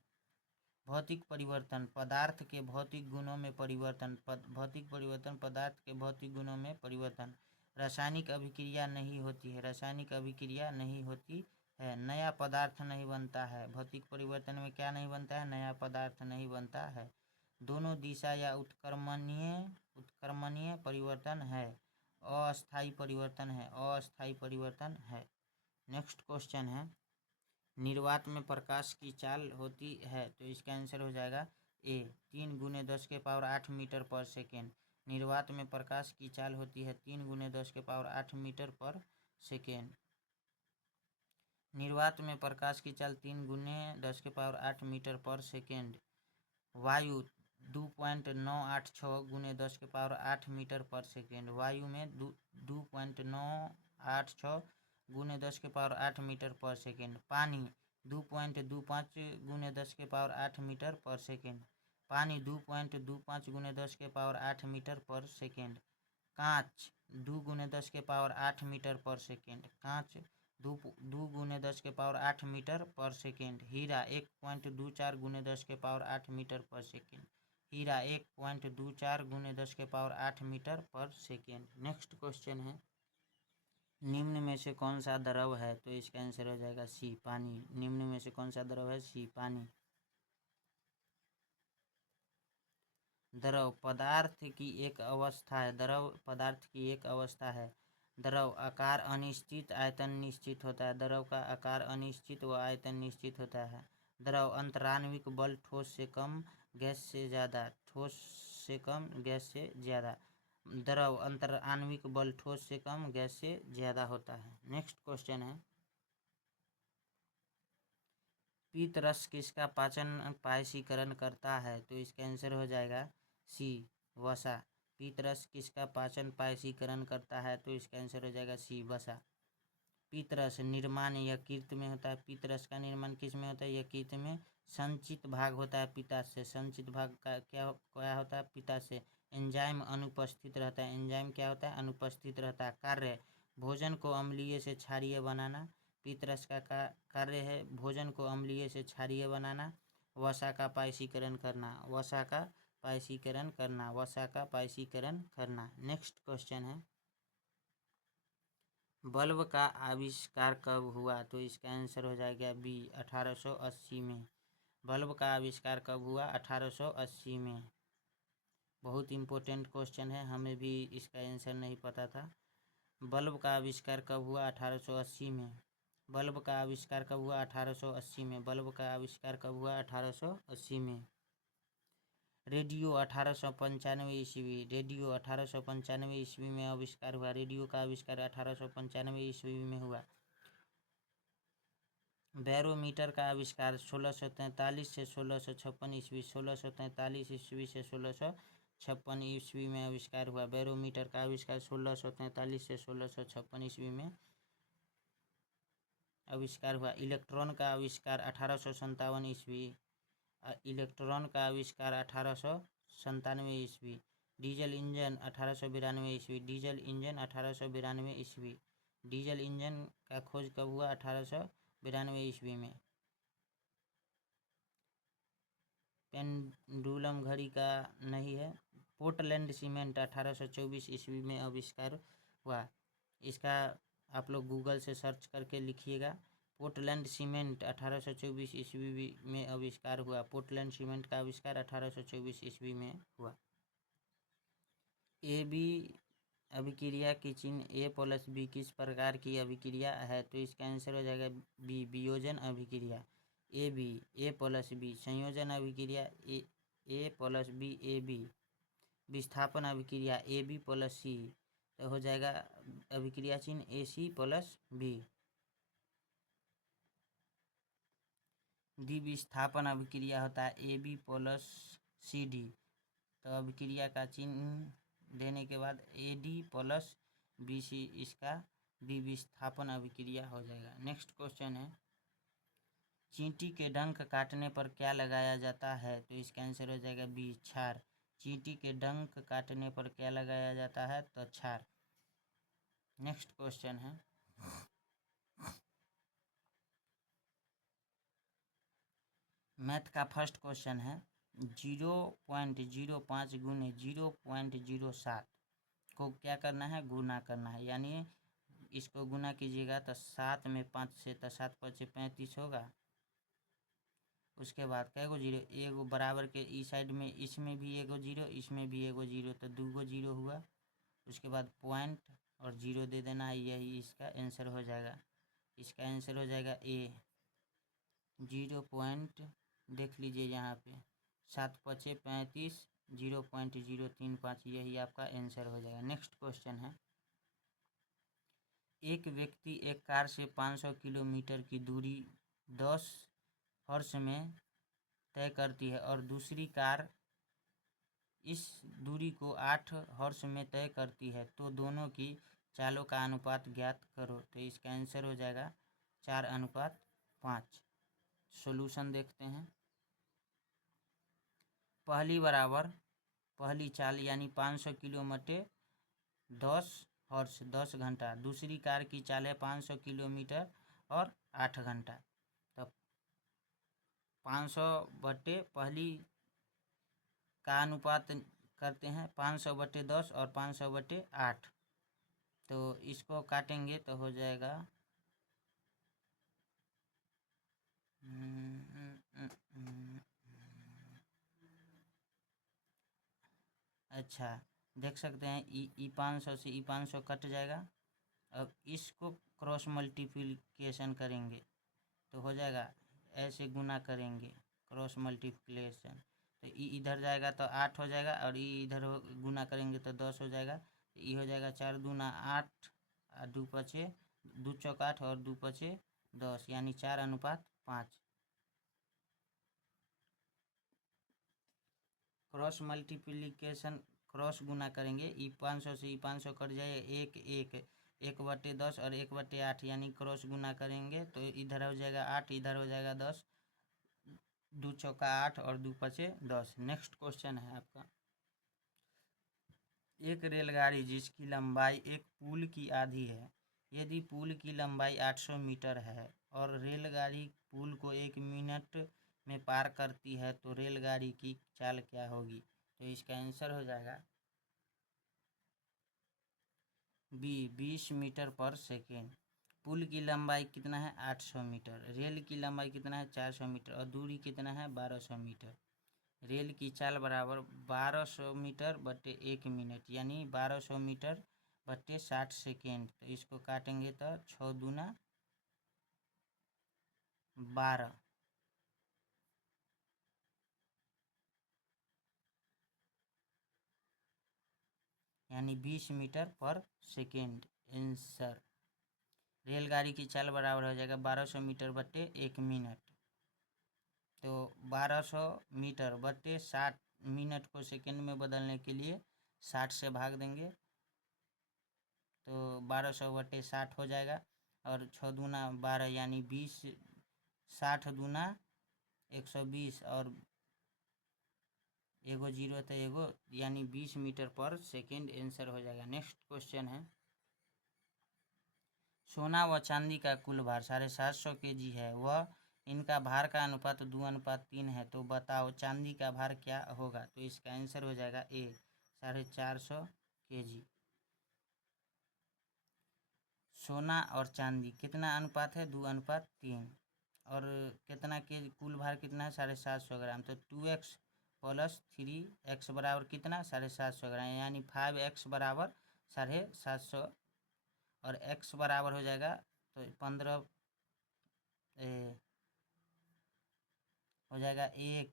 भौतिक परिवर्तन, पदार्थ के भौतिक गुणों में परिवर्तन। भौतिक परिवर्तन, पदार्थ के भौतिक गुणों में परिवर्तन। रासायनिक अभिक्रिया नहीं होती है, रासायनिक अभिक्रिया नहीं होती है। नया पदार्थ नहीं बनता है। भौतिक परिवर्तन में क्या नहीं बनता है? नया पदार्थ नहीं बनता है। दोनों दिशा या उत्क्रमणीय परिवर्तन है। अस्थायी परिवर्तन है, अस्थायी परिवर्तन है। नेक्स्ट क्वेश्चन है, निर्वात में प्रकाश की चाल होती है, तो इसका आंसर हो जाएगा ए, 3 × 10⁸ मीटर पर सेकेंड। निर्वात में प्रकाश की चाल होती है 3 × 10⁸ मीटर पर सेकेंड। निर्वात में प्रकाश की चाल 3 × 10⁸ मीटर पर सेकेंड। वायु 2.986 × 10⁸ मीटर पर सेकेंड। वायु में 2.986 × 10⁸ मीटर पर सेकेंड। पानी 2.25 × 10⁸ मीटर पर सेकेंड। पानी 2.25 × 10⁸ मीटर पर सेकेंड। कांच 2 × 10⁸ मीटर पर सेकेंड। कांच 2 × 10⁸ मीटर पर सेकेंड। हीरा 1.24 × 10⁸ मीटर पर सेकेंड। हीरा 1.24 × 10⁸ मीटर पर सेकेंड। नेक्स्ट क्वेश्चन है, निम्न में से कौन सा द्रव है? तो इसका आंसर हो जाएगा सी, पानी। निम्न में से कौन सा द्रव है? सी, पानी। द्रव पदार्थ की एक अवस्था है। द्रव पदार्थ की एक अवस्था है। द्रव आकार अनिश्चित, आयतन निश्चित होता है। द्रव का आकार अनिश्चित व आयतन निश्चित होता है। द्रव अंतराण्विक बल ठोस से कम, गैस से ज़्यादा। ठोस से कम, गैस से ज़्यादा। द्रव अंतराण्विक बल ठोस से कम, गैस से ज़्यादा होता है। नेक्स्ट क्वेश्चन है, पीत रस किसका पाचीकरण करता है? तो इसका आंसर हो जाएगा सी, वसा। पीत रस किसका पाचीकरण करता है? तो इसका आंसर हो जाएगा सी, वसा। पीत रस निर्माण यकृत में होता है। पीत रस का निर्माण किस में होता है? यकृत में। संचित भाग होता है पित्ताशय से। संचित भाग का क्या होता है? पित्ताशय से। एंजाइम अनुपस्थित रहता है। एंजाइम क्या होता है? अनुपस्थित रहता है। कार्य, भोजन को अम्लीय से क्षारीय बनाना। पीत रस का कार्य है भोजन को अम्लीय से क्षारीय बनाना। वसा का पायसीकरण करना, वसा का पायसीकरण करना, वसा का पायसीकरण करना। नेक्स्ट क्वेश्चन है, बल्ब का आविष्कार कब हुआ? तो इसका आंसर हो जाएगा बी, 1880 में। बल्ब का आविष्कार कब हुआ? 1880 में। बहुत इम्पोर्टेंट क्वेश्चन है, हमें भी इसका आंसर नहीं पता था। बल्ब का आविष्कार कब हुआ? 1880 में। बल्ब का आविष्कार कब हुआ? 1880 में। बल्ब का आविष्कार कब हुआ? 1880 में। रेडियो 1895 ईस्वी, रेडियो 1895 ईस्वी में आविष्कार हुआ। रेडियो का आविष्कार 1895 ईस्वी में हुआ। बैरोमीटर का आविष्कार 1643 से 1656 ईस्वी, 1643 ईस्वी से 1656 ईस्वी में आविष्कार हुआ। बैरोमीटर का आविष्कार 1643 से 1656 ईस्वी में आविष्कार हुआ। इलेक्ट्रॉन का आविष्कार 1857 ईस्वी, इलेक्ट्रॉन का आविष्कार 1897 ईस्वी। डीजल इंजन 1892 ईस्वी, डीजल इंजन 1892 ईस्वी। डीजल इंजन का खोज कब हुआ? 1892 ईस्वी में। पेंडुलम घड़ी का नहीं है। पोर्टलैंड सीमेंट 1824 ईस्वी में आविष्कार हुआ। इसका आप लोग गूगल से सर्च करके लिखिएगा। पोर्टलैंड सीमेंट 1824 ईस्वी में आविष्कार हुआ। पोर्टलैंड सीमेंट का आविष्कार 1824 ईस्वी में हुआ। ए बी अभिक्रिया की चिन्ह A+B किस प्रकार की अभिक्रिया है? तो इसका आंसर हो जाएगा बी, वियोजन अभिक्रिया। A+B संयोजन अभिक्रिया A+B AB। विस्थापन अभिक्रिया AB+C, तो हो जाएगा अभिक्रिया चिन्ह AC+B। द्विविस्थापन अभिक्रिया होता है AB+CD, तो अभिक्रिया का चिन्ह देने के बाद AD+BC इसका द्विविस्थापन अभिक्रिया हो जाएगा। नेक्स्ट क्वेश्चन है, चींटी के डंक काटने पर क्या लगाया जाता है? तो इसका आंसर हो जाएगा बी, क्षार। चींटी के डंक काटने पर क्या लगाया जाता है? तो क्षार। नेक्स्ट क्वेश्चन है, मैथ का फर्स्ट क्वेश्चन है, 0.05 गुने 0.07 को क्या करना है? गुना करना है। यानी इसको गुना कीजिएगा तो 7 में 5 से, तो 7 5 35 होगा। उसके बाद कैगो जीरो? एगो बराबर के ई साइड में, इसमें भी एगो जीरो, इसमें भी एगो जीरो, तो 2 जीरो हुआ। उसके बाद पॉइंट और जीरो दे देना, यही इसका आंसर हो जाएगा। इसका आंसर हो जाएगा ए, 0. देख लीजिए यहाँ पे, 7 5 35, 0.035, यही आपका आंसर हो जाएगा। नेक्स्ट क्वेश्चन है, एक व्यक्ति एक कार से 500 किलोमीटर की दूरी 10 हॉर्स में तय करती है और दूसरी कार इस दूरी को 8 हॉर्स में तय करती है, तो दोनों की चालों का अनुपात ज्ञात करो। तो इसका आंसर हो जाएगा 4:5। सॉल्यूशन देखते हैं। पहली बराबर पहली चाल यानी 500 किलोमीटर 10 हॉर्स 10 घंटा। दूसरी कार की चाल है 500 किलोमीटर और 8 घंटा। तो 500 बटे पहली का अनुपात करते हैं 500 बटे 10 और 500 बटे 8। तो इसको काटेंगे तो हो जाएगा अच्छा, देख सकते हैं ई 500 से ई 500 कट जाएगा। अब इसको क्रॉस मल्टीप्लिकेशन करेंगे तो हो जाएगा, ऐसे गुना करेंगे क्रॉस मल्टीप्लिकेशन, तो ई इधर जाएगा तो 8 हो जाएगा, और ई इधर गुना करेंगे तो 10 हो जाएगा। तो ई हो जाएगा 4 दूना 8 और 2 पचे 2 चौक 8 और 2 पचे 10, यानी 4:5। क्रॉस मल्टीप्लिकेशन क्रॉस गुना करेंगे, ई 500 से ई 500 कट जाए, 1/10 और 1/8, यानी क्रॉस गुना करेंगे तो इधर हो जाएगा 8, इधर हो जाएगा 10, 2 चौका 8 और 2 पचे 10। नेक्स्ट क्वेश्चन है आपका, एक रेलगाड़ी जिसकी लंबाई एक पुल की आधी है, यदि पुल की लंबाई 800 मीटर है और रेलगाड़ी पुल को 1 मिनट में पार करती है तो रेलगाड़ी की चाल क्या होगी? तो इसका आंसर हो जाएगा बी 20 मीटर पर सेकेंड। पुल की लंबाई कितना है? 800 मीटर। रेल की लंबाई कितना है? 400 मीटर। और दूरी कितना है? 1200 मीटर। रेल की चाल बराबर 1200 मीटर बटे 1 मिनट, यानी 1200 मीटर बटे 60 सेकेंड। तो इसको काटेंगे तो 6 दूना 12, यानी 20 मीटर पर सेकेंड आंसर। रेलगाड़ी की चाल बराबर हो जाएगा 1200 मीटर बटे 1 मिनट। तो 1200 मीटर बटे 60 मिनट को सेकेंड में बदलने के लिए 60 से भाग देंगे तो 1200 बटे 60 हो जाएगा। और 6 दूना 12 यानी 20, 60 दूना 120 और एगो जीरो तो एगो, यानी 20 मीटर पर सेकेंड आंसर हो जाएगा। नेक्स्ट क्वेश्चन है, सोना व चांदी का कुल भार 750 kg है, वह इनका भार का अनुपात 2:3 है, तो बताओ चांदी का भार क्या होगा? तो इसका आंसर हो जाएगा ए 450 kg। सोना और चांदी कितना अनुपात है? 2:3। और कितना के कुल भार कितना है? 750 ग्राम। तो 2x + 3x बराबर कितना? 750 ग्राम, यानी 5x बराबर 750। और x बराबर हो जाएगा तो 15 हो जाएगा 1।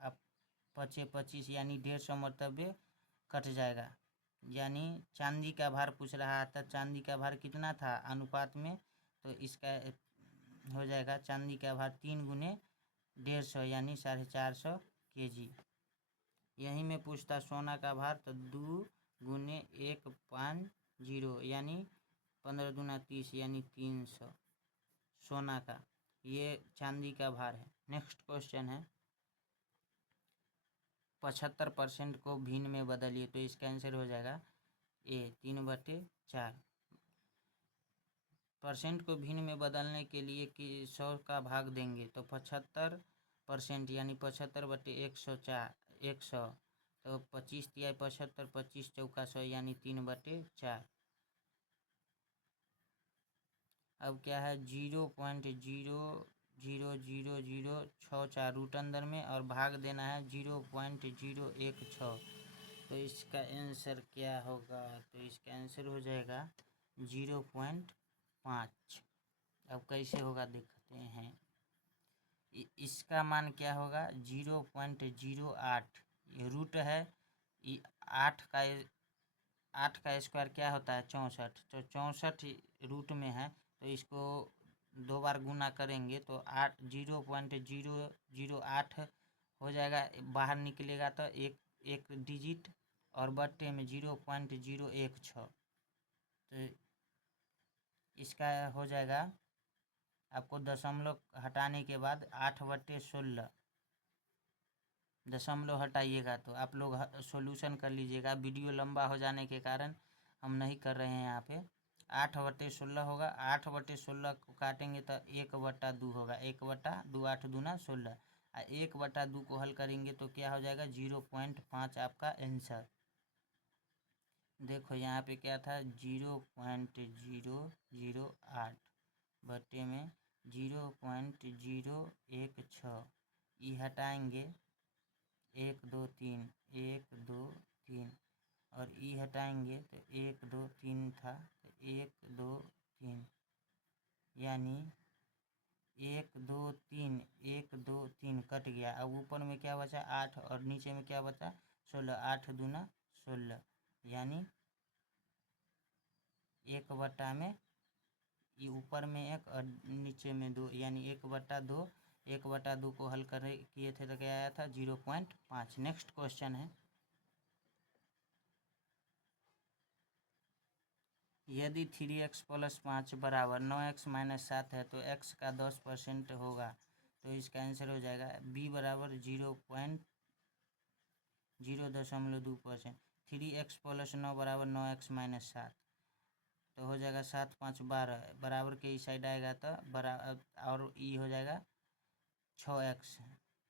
अब 25 यानी 150 मरतबे कट जाएगा। यानी चांदी का भार पूछ रहा था, चांदी का भार कितना था अनुपात में? तो इसका हो जाएगा चांदी का भार 3 गुने 150 यानी 450 kg। यहीं में पूछता सोना का भार तो 2 गुने 150 यानी 15 दूना 30 यानी 300 सोना का। ये चांदी का भार है। नेक्स्ट क्वेश्चन है, 75% को भिन्न में बदलिए, तो इसका आंसर हो जाएगा ए 3/4। परसेंट को भिन्न में बदलने के लिए कि 100 का भाग देंगे तो 75% यानी 75/100 तो 25 तिया 75, 25 चौका 100 यानी 3/4। अब क्या है 0.00064 रूट अंदर में और भाग देना है 0.016। तो इसका आंसर क्या होगा? तो इसका आंसर हो जाएगा 0.5। अब कैसे होगा देखते हैं। इसका मान क्या होगा? 0.08। ये रूट है, 8 का स्क्वायर क्या होता है? 64। तो 64 रूट में है, तो इसको 2 बार गुना करेंगे तो 0.008 हो जाएगा। बाहर निकलेगा तो एक डिजिट और बट्टे में 0.016। तो इसका हो जाएगा, आपको दशमलव हटाने के बाद 8/16 दशमलव हटाइएगा तो आप लोग सॉल्यूशन कर लीजिएगा। वीडियो लंबा हो जाने के कारण हम नहीं कर रहे हैं यहाँ पे। 8/16 होगा। 8/16 को काटेंगे तो 1/2 होगा। 1/2 8 दूना 16। 1/2 को हल करेंगे तो क्या हो जाएगा? 0.5 आपका आंसर। देखो यहाँ पे क्या था? 0.008 बटे में 0.016। ये हटाएंगे 1 2 3 1 2 3 और ई हटाएंगे तो 1 2 3 था तो 1 2 3 यानी 1 2 3 1 2 3 कट गया। अब ऊपर में क्या बचा? 8 और नीचे में क्या बचा? 16। 8 दूना 16 यानी 1 में ये ऊपर में 1 और नीचे में 2 यानी 1/2। 1/2 को हल कर किए थे तो क्या आया था? 0.5। नेक्स्ट क्वेश्चन है, यदि 3x + 5 बराबर 9x - 7 है तो x का 10% होगा। तो इसका आंसर हो जाएगा b बराबर 0.02%। 3x + 9 बराबर 9x - 7 तो हो जाएगा 7 5 12 बराबर के इस साइड आएगा तो बराबर और ई हो जाएगा 6x,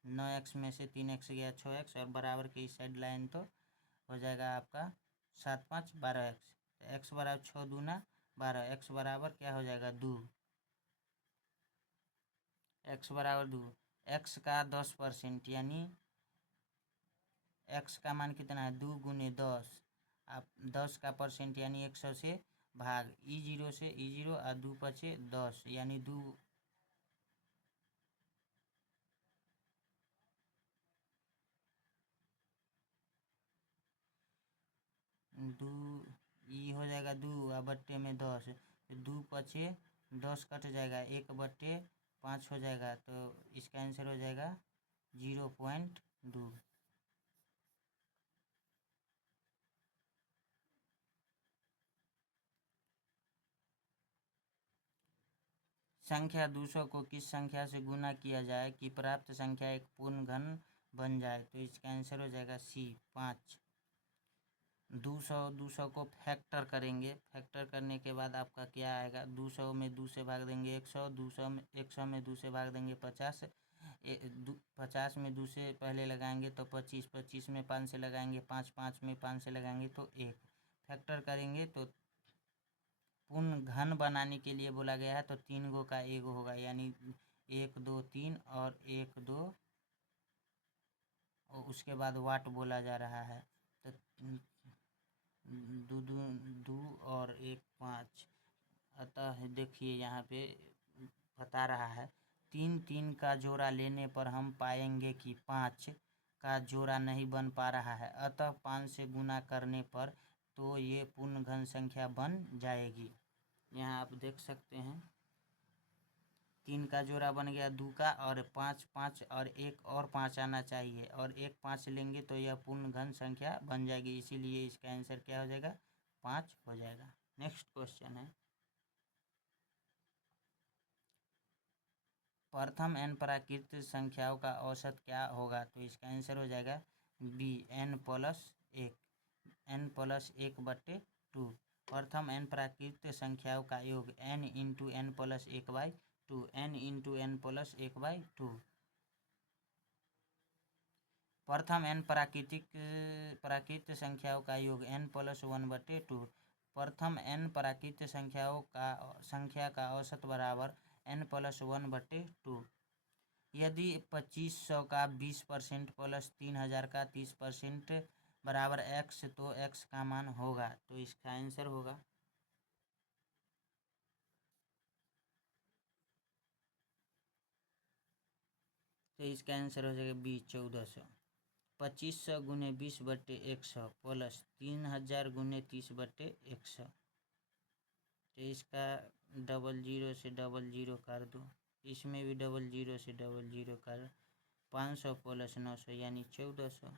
9x में से 3x गया 6x, और बराबर के इस साइड लाइन तो हो जाएगा आपका 7 5 12x। तो x बराबर 6 दूना 12, x बराबर क्या हो जाएगा 2, x बराबर 2, x का 10% यानी x का मान कितना है 2 गुने 10, आप 10 का परसेंट यानी 100 से भाग, E0 से E0 और 2 पचे 10 यानी 2 ई हो जाएगा 2 और बट्टे में 10, तो 2 पचे 10 कट जाएगा, 1/5 हो जाएगा, तो इसका आंसर हो जाएगा 0.2। संख्या 200 को किस संख्या से गुना किया जाए कि प्राप्त संख्या एक पूर्ण घन बन जाए, तो इसका आंसर हो जाएगा सी 5। 200 को फैक्टर करेंगे, फैक्टर करने के बाद आपका क्या आएगा, 200 में 2 से भाग देंगे 100, 200 में 100 में 2 से भाग देंगे 50, 50 में 2 से पहले लगाएंगे तो 25, 25 में 5 से लगाएंगे 5, 5 में 5 से लगाएंगे तो 1। फैक्टर करेंगे तो पूर्ण घन बनाने के लिए बोला गया है, तो 3 गो का 1 होगा, यानी 1 2 3 और 1 2, और उसके बाद वाट बोला जा रहा है, तो 2 2 2 और 1 5। अतः देखिए यहाँ पे बता रहा है 3 3 का जोड़ा लेने पर हम पाएंगे कि 5 का जोड़ा नहीं बन पा रहा है, अतः 5 से गुना करने पर तो ये पूर्ण घन संख्या बन जाएगी। यहाँ आप देख सकते हैं 3 का जोड़ा बन गया 2 का, और 5 5 और एक और 5 आना चाहिए, और एक 5 लेंगे तो यह पूर्ण घन संख्या बन जाएगी, इसीलिए इसका आंसर क्या हो जाएगा 5 हो जाएगा। नेक्स्ट क्वेश्चन है, प्रथम n प्राकृत संख्याओं का औसत क्या होगा, तो इसका आंसर हो जाएगा बी n+1, n+1/2। प्रथम n प्राकृत संख्याओं का योग n × n+1/2, n × n+1/2। प्रथम n प्राकृत संख्याओं का योग n+1/2। प्रथम n प्राकृत संख्या का औसत बराबर n+1/2। यदि 2500 का 20% प्लस 3000 का 30% बराबर x, तो x का मान होगा, तो इसका आंसर होगा, तो इसका आंसर हो जाएगा बी 1400। 2500 गुने 20/100 प्लस 3000 गुने 30/100, तो इसका डबल जीरो से डबल जीरो कर दो, इसमें भी डबल जीरो से डबल जीरो कर, 500 प्लस 900 यानी 1400।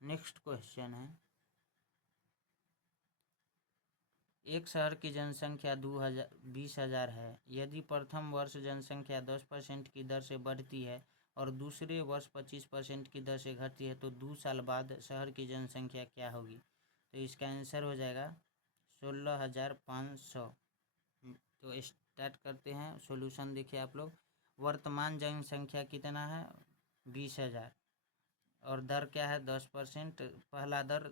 नेक्स्ट क्वेश्चन है, एक शहर की जनसंख्या 20,000 है। यदि प्रथम वर्ष जनसंख्या 10% की दर से बढ़ती है और दूसरे वर्ष 25% की दर से घटती है, तो 2 साल बाद शहर की जनसंख्या क्या होगी, तो इसका आंसर हो जाएगा 16,500। तो स्टार्ट करते हैं सॉल्यूशन। देखिए आप लोग, वर्तमान जनसंख्या कितना है 20,000, और दर क्या है 10%। पहला दर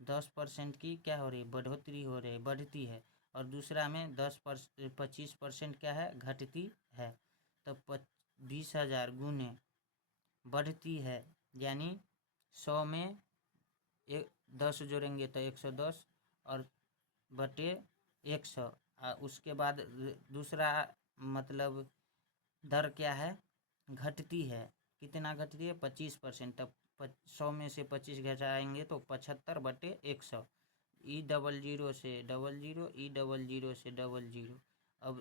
10% की क्या हो रही है, बढ़ोतरी हो रही है, बढ़ती है, और दूसरा में 25% क्या है, घटती है। तो 20,000 गुने बढ़ती है, यानी 100 में 10 जोड़ेंगे तो 110, और बटे 100, उसके बाद दूसरा मतलब दर क्या है, घटती है, कितना घटती है 25%। तब 100 में से 25 घटाएंगे तो 75/100। ई डबल जीरो से double zero, E double zero से डबल जीरो, अब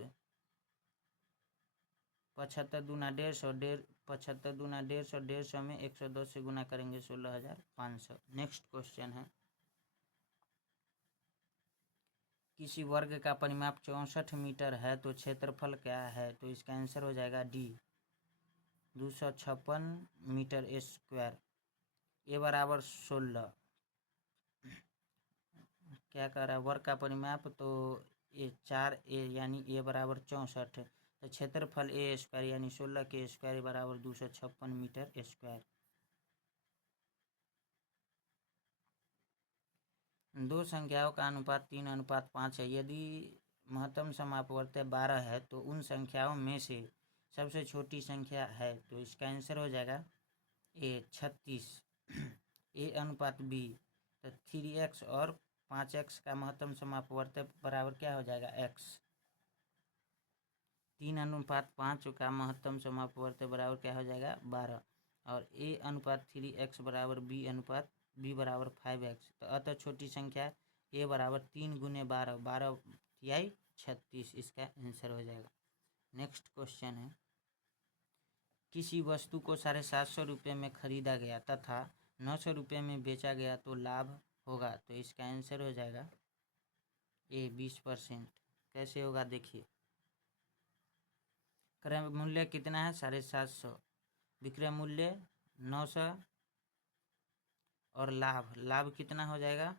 75 दूना 150, 75 दूना 150, 150 में 110 से गुना करेंगे 16,500। नेक्स्ट क्वेश्चन है, किसी वर्ग का परिमाप 64 मीटर है तो क्षेत्रफल क्या है, तो इसका आंसर हो जाएगा डी 256 मीटर स्क्वायर। ए बराबर 16, क्या कह रहा है वर्ग का परिमाप, तो ए 4 ए यानी ए बराबर 64, तो क्षेत्रफल ए स्क्वायर यानी 16 के स्क्वायर बराबर 256 मीटर स्क्वायर। दो संख्याओं का अनुपात 3:5 है। यदि महत्तम समापवर्त्य 12 है तो उन संख्याओं में से सबसे छोटी संख्या है, तो इसका आंसर हो जाएगा ए 36। ए अनुपात बी, तो 3x और 5x का महत्तम समापवर्त्य बराबर क्या हो जाएगा x। 3:5 का महत्तम समापवर्त्य बराबर क्या हो जाएगा 12, और ए अनुपात 3x बराबर बी अनुपात बी बराबर 5x। तो अतः छोटी संख्या ए बराबर 3 गुने 12, 12 तिहाई 36, इसका आंसर हो जाएगा। नेक्स्ट क्वेश्चन है, किसी वस्तु को 750 रुपये में खरीदा गया तथा 900 रुपये में बेचा गया तो लाभ होगा, तो इसका आंसर हो जाएगा ए 20%। कैसे होगा देखिए, क्रय मूल्य कितना है 750, विक्रय मूल्य 900 और लाभ कितना हो जाएगा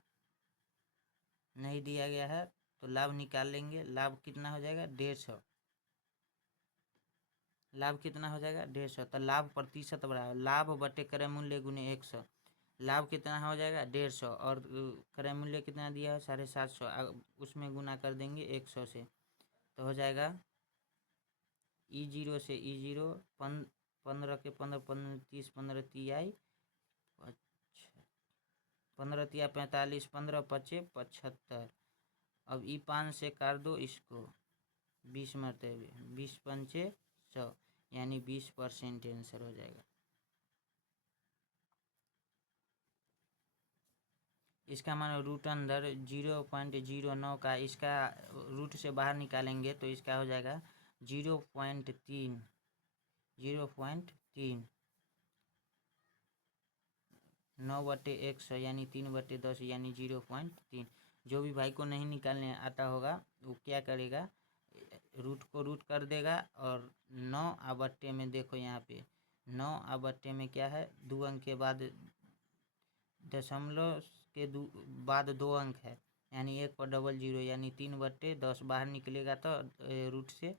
नहीं दिया गया है, तो लाभ निकाल लेंगे। लाभ कितना हो जाएगा 150, लाभ कितना हो जाएगा 150। तो लाभ प्रतिशत बराबर लाभ बटे क्रय मूल्य गुने 100। लाभ कितना हो जाएगा 150 और क्रय मूल्य कितना दिया है 750, उसमें गुना कर देंगे 100 से, तो हो जाएगा E0 से E0 15 के 15 15 30 15 तिहाई 15 तिया 45 15 पचे 75। अब E5 से काट दो इसको 20 मरतबे 20 पंचे 100 यानी 20% आंसर हो जाएगा। इसका मान रूट अंदर 0.09 का इसका रूट से बाहर निकालेंगे तो इसका हो जाएगा 0.3 9/100 यानी 3/10 यानी 0.3। जो भी भाई को नहीं निकालने आता होगा वो क्या करेगा, रूट को रूट कर देगा और 9/बट्टे में देखो यहाँ पे 9/बट्टे में क्या है 2 अंक के बाद दशमलव के बाद 2 अंक है, यानी 1/00 यानी 3/10 बाहर निकलेगा तो रूट से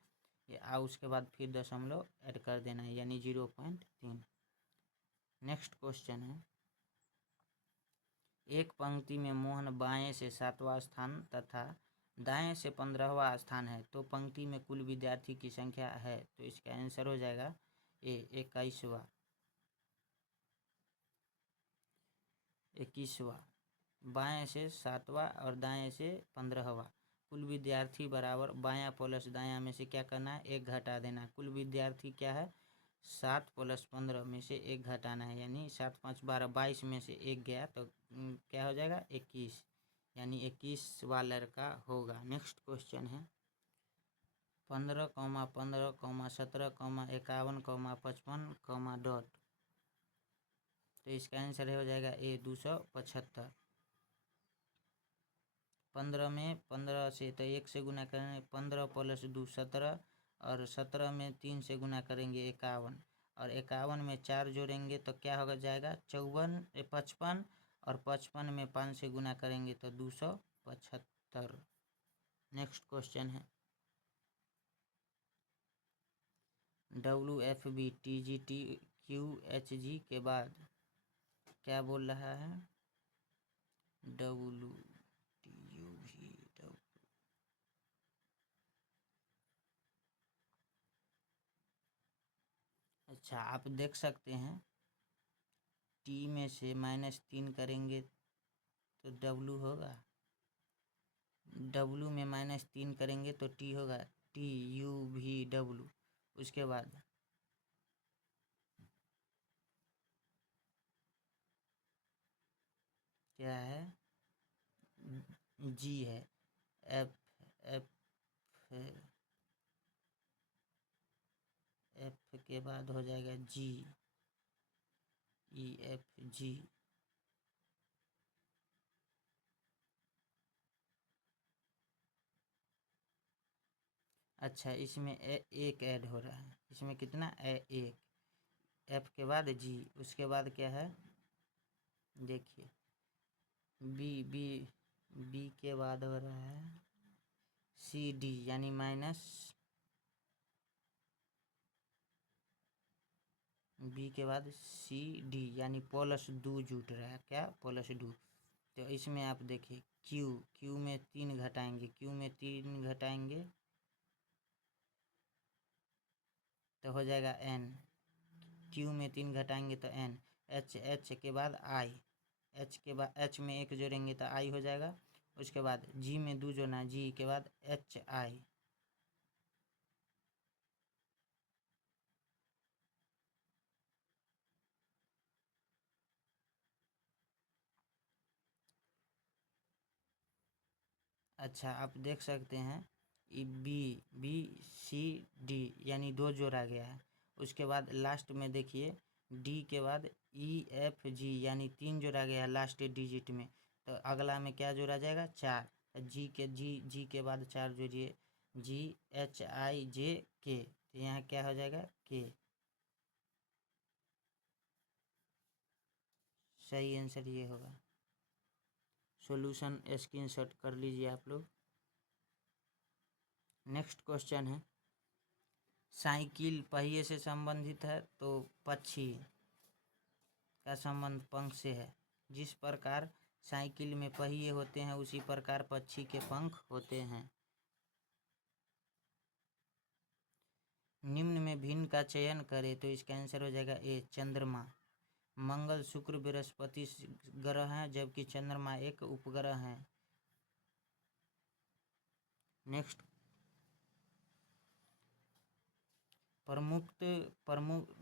उसके बाद फिर दशमलव ऐड कर देना है यानी 0.3। नेक्स्ट क्वेश्चन है, एक पंक्ति में मोहन बाएं से 7वां स्थान तथा दाएं से 15वां स्थान है, तो पंक्ति में कुल विद्यार्थी की संख्या है, तो इसका आंसर हो जाएगा ए 21वां। बाएं से 7वां और दाएं से 15वां। कुल विद्यार्थी बराबर बायां प्लस दायां में से क्या करना है 1 घटा देना। कुल विद्यार्थी क्या है 7 + 15 में से 1 घटाना है, यानी 7 5 12 22 में से 1 गया तो क्या हो जाएगा 21, यानी 21वां लड़का होगा। नेक्स्ट क्वेश्चन है 15, 15, 17, 51, 55, डॉट, तो इसका आंसर हो जाएगा ए 275। 15 में 15 से तो 1 से गुना करेंगे 15 + 2 17, और 17 में 3 से गुना करेंगे 51, और 51 में 4 जोड़ेंगे तो क्या होगा जाएगा 55, और 55 में 5 से गुना करेंगे तो 275। नेक्स्ट क्वेश्चन है WFB TGT QHG के बाद क्या बोल रहा है WTUV। अच्छा, आप देख सकते हैं टी में से -3 करेंगे तो W होगा, W में -3 करेंगे तो T होगा, TUVW। उसके बाद क्या है G है, F के बाद हो जाएगा GEFG। अच्छा, इसमें एक ऐड हो रहा है, इसमें कितना एक, F के बाद G, उसके बाद क्या है देखिए बी के बाद हो रहा है CD यानी बी के बाद सी डी यानी प्लस दो जुट रहा है, क्या प्लस दो। तो इसमें आप देखिए क्यू, क्यू में 3 घटाएंगे, क्यू में 3 घटाएंगे तो हो जाएगा एन, क्यू में 3 घटाएंगे तो एन, एच, एच के बाद आई, एच के बाद एच में 1 जोड़ेंगे तो आई हो जाएगा। उसके बाद जी में 2 जोड़ना, जी के बाद एच आई। अच्छा आप देख सकते हैं ये बी, बी सी डी यानी 2 जोड़ा गया है। उसके बाद लास्ट में देखिए डी के बाद ई एफ जी यानी 3 जोड़ा गया है लास्ट डिजिट में। तो अगला में क्या जोड़ा जाएगा, 4। जी के बाद 4 जोड़िए, जी एच आई जे के, तो यहाँ क्या हो जाएगा के। सही आंसर ये होगा। सॉल्यूशन स्क्रीनशॉट कर लीजिए आप लोग। नेक्स्ट क्वेश्चन है, साइकिल पहिए से संबंधित है तो पक्षी का संबंध पंख से है। जिस प्रकार साइकिल में पहिए होते हैं उसी प्रकार पक्षी के पंख होते हैं। निम्न में भिन्न का चयन करें तो इसका आंसर हो जाएगा ए चंद्रमा। मंगल शुक्र बृहस्पति ग्रह हैं जबकि चंद्रमा एक उपग्रह है। नेक्स्ट, प्रमुख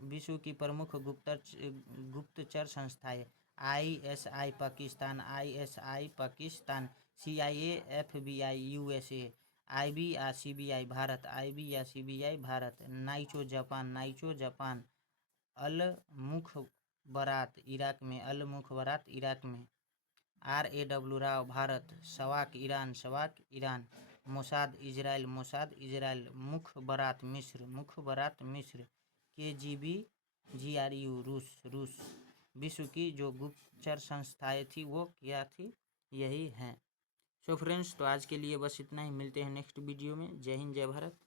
विश्व की प्रमुख गुप्तचर संस्थाएं, ISI Pakistan, ISI Pakistan, CIA FBI USA, IB या CBI भारत, IB या CBI Bharat, Naicho Japan, Al Mukhabarat Iraq में, अल मुखबरात इराक में, RAW राव Bharat, SAVAK Iran, Mossad Israel, Mukhabarat मिस्र, KGB GRU रूस। विश्व की जो गुप्तचर संस्थाएं थी वो क्या थी, यही हैं। सो फ्रेंड्स, तो आज के लिए बस इतना ही, मिलते हैं नेक्स्ट वीडियो में। जय हिंद जय भारत।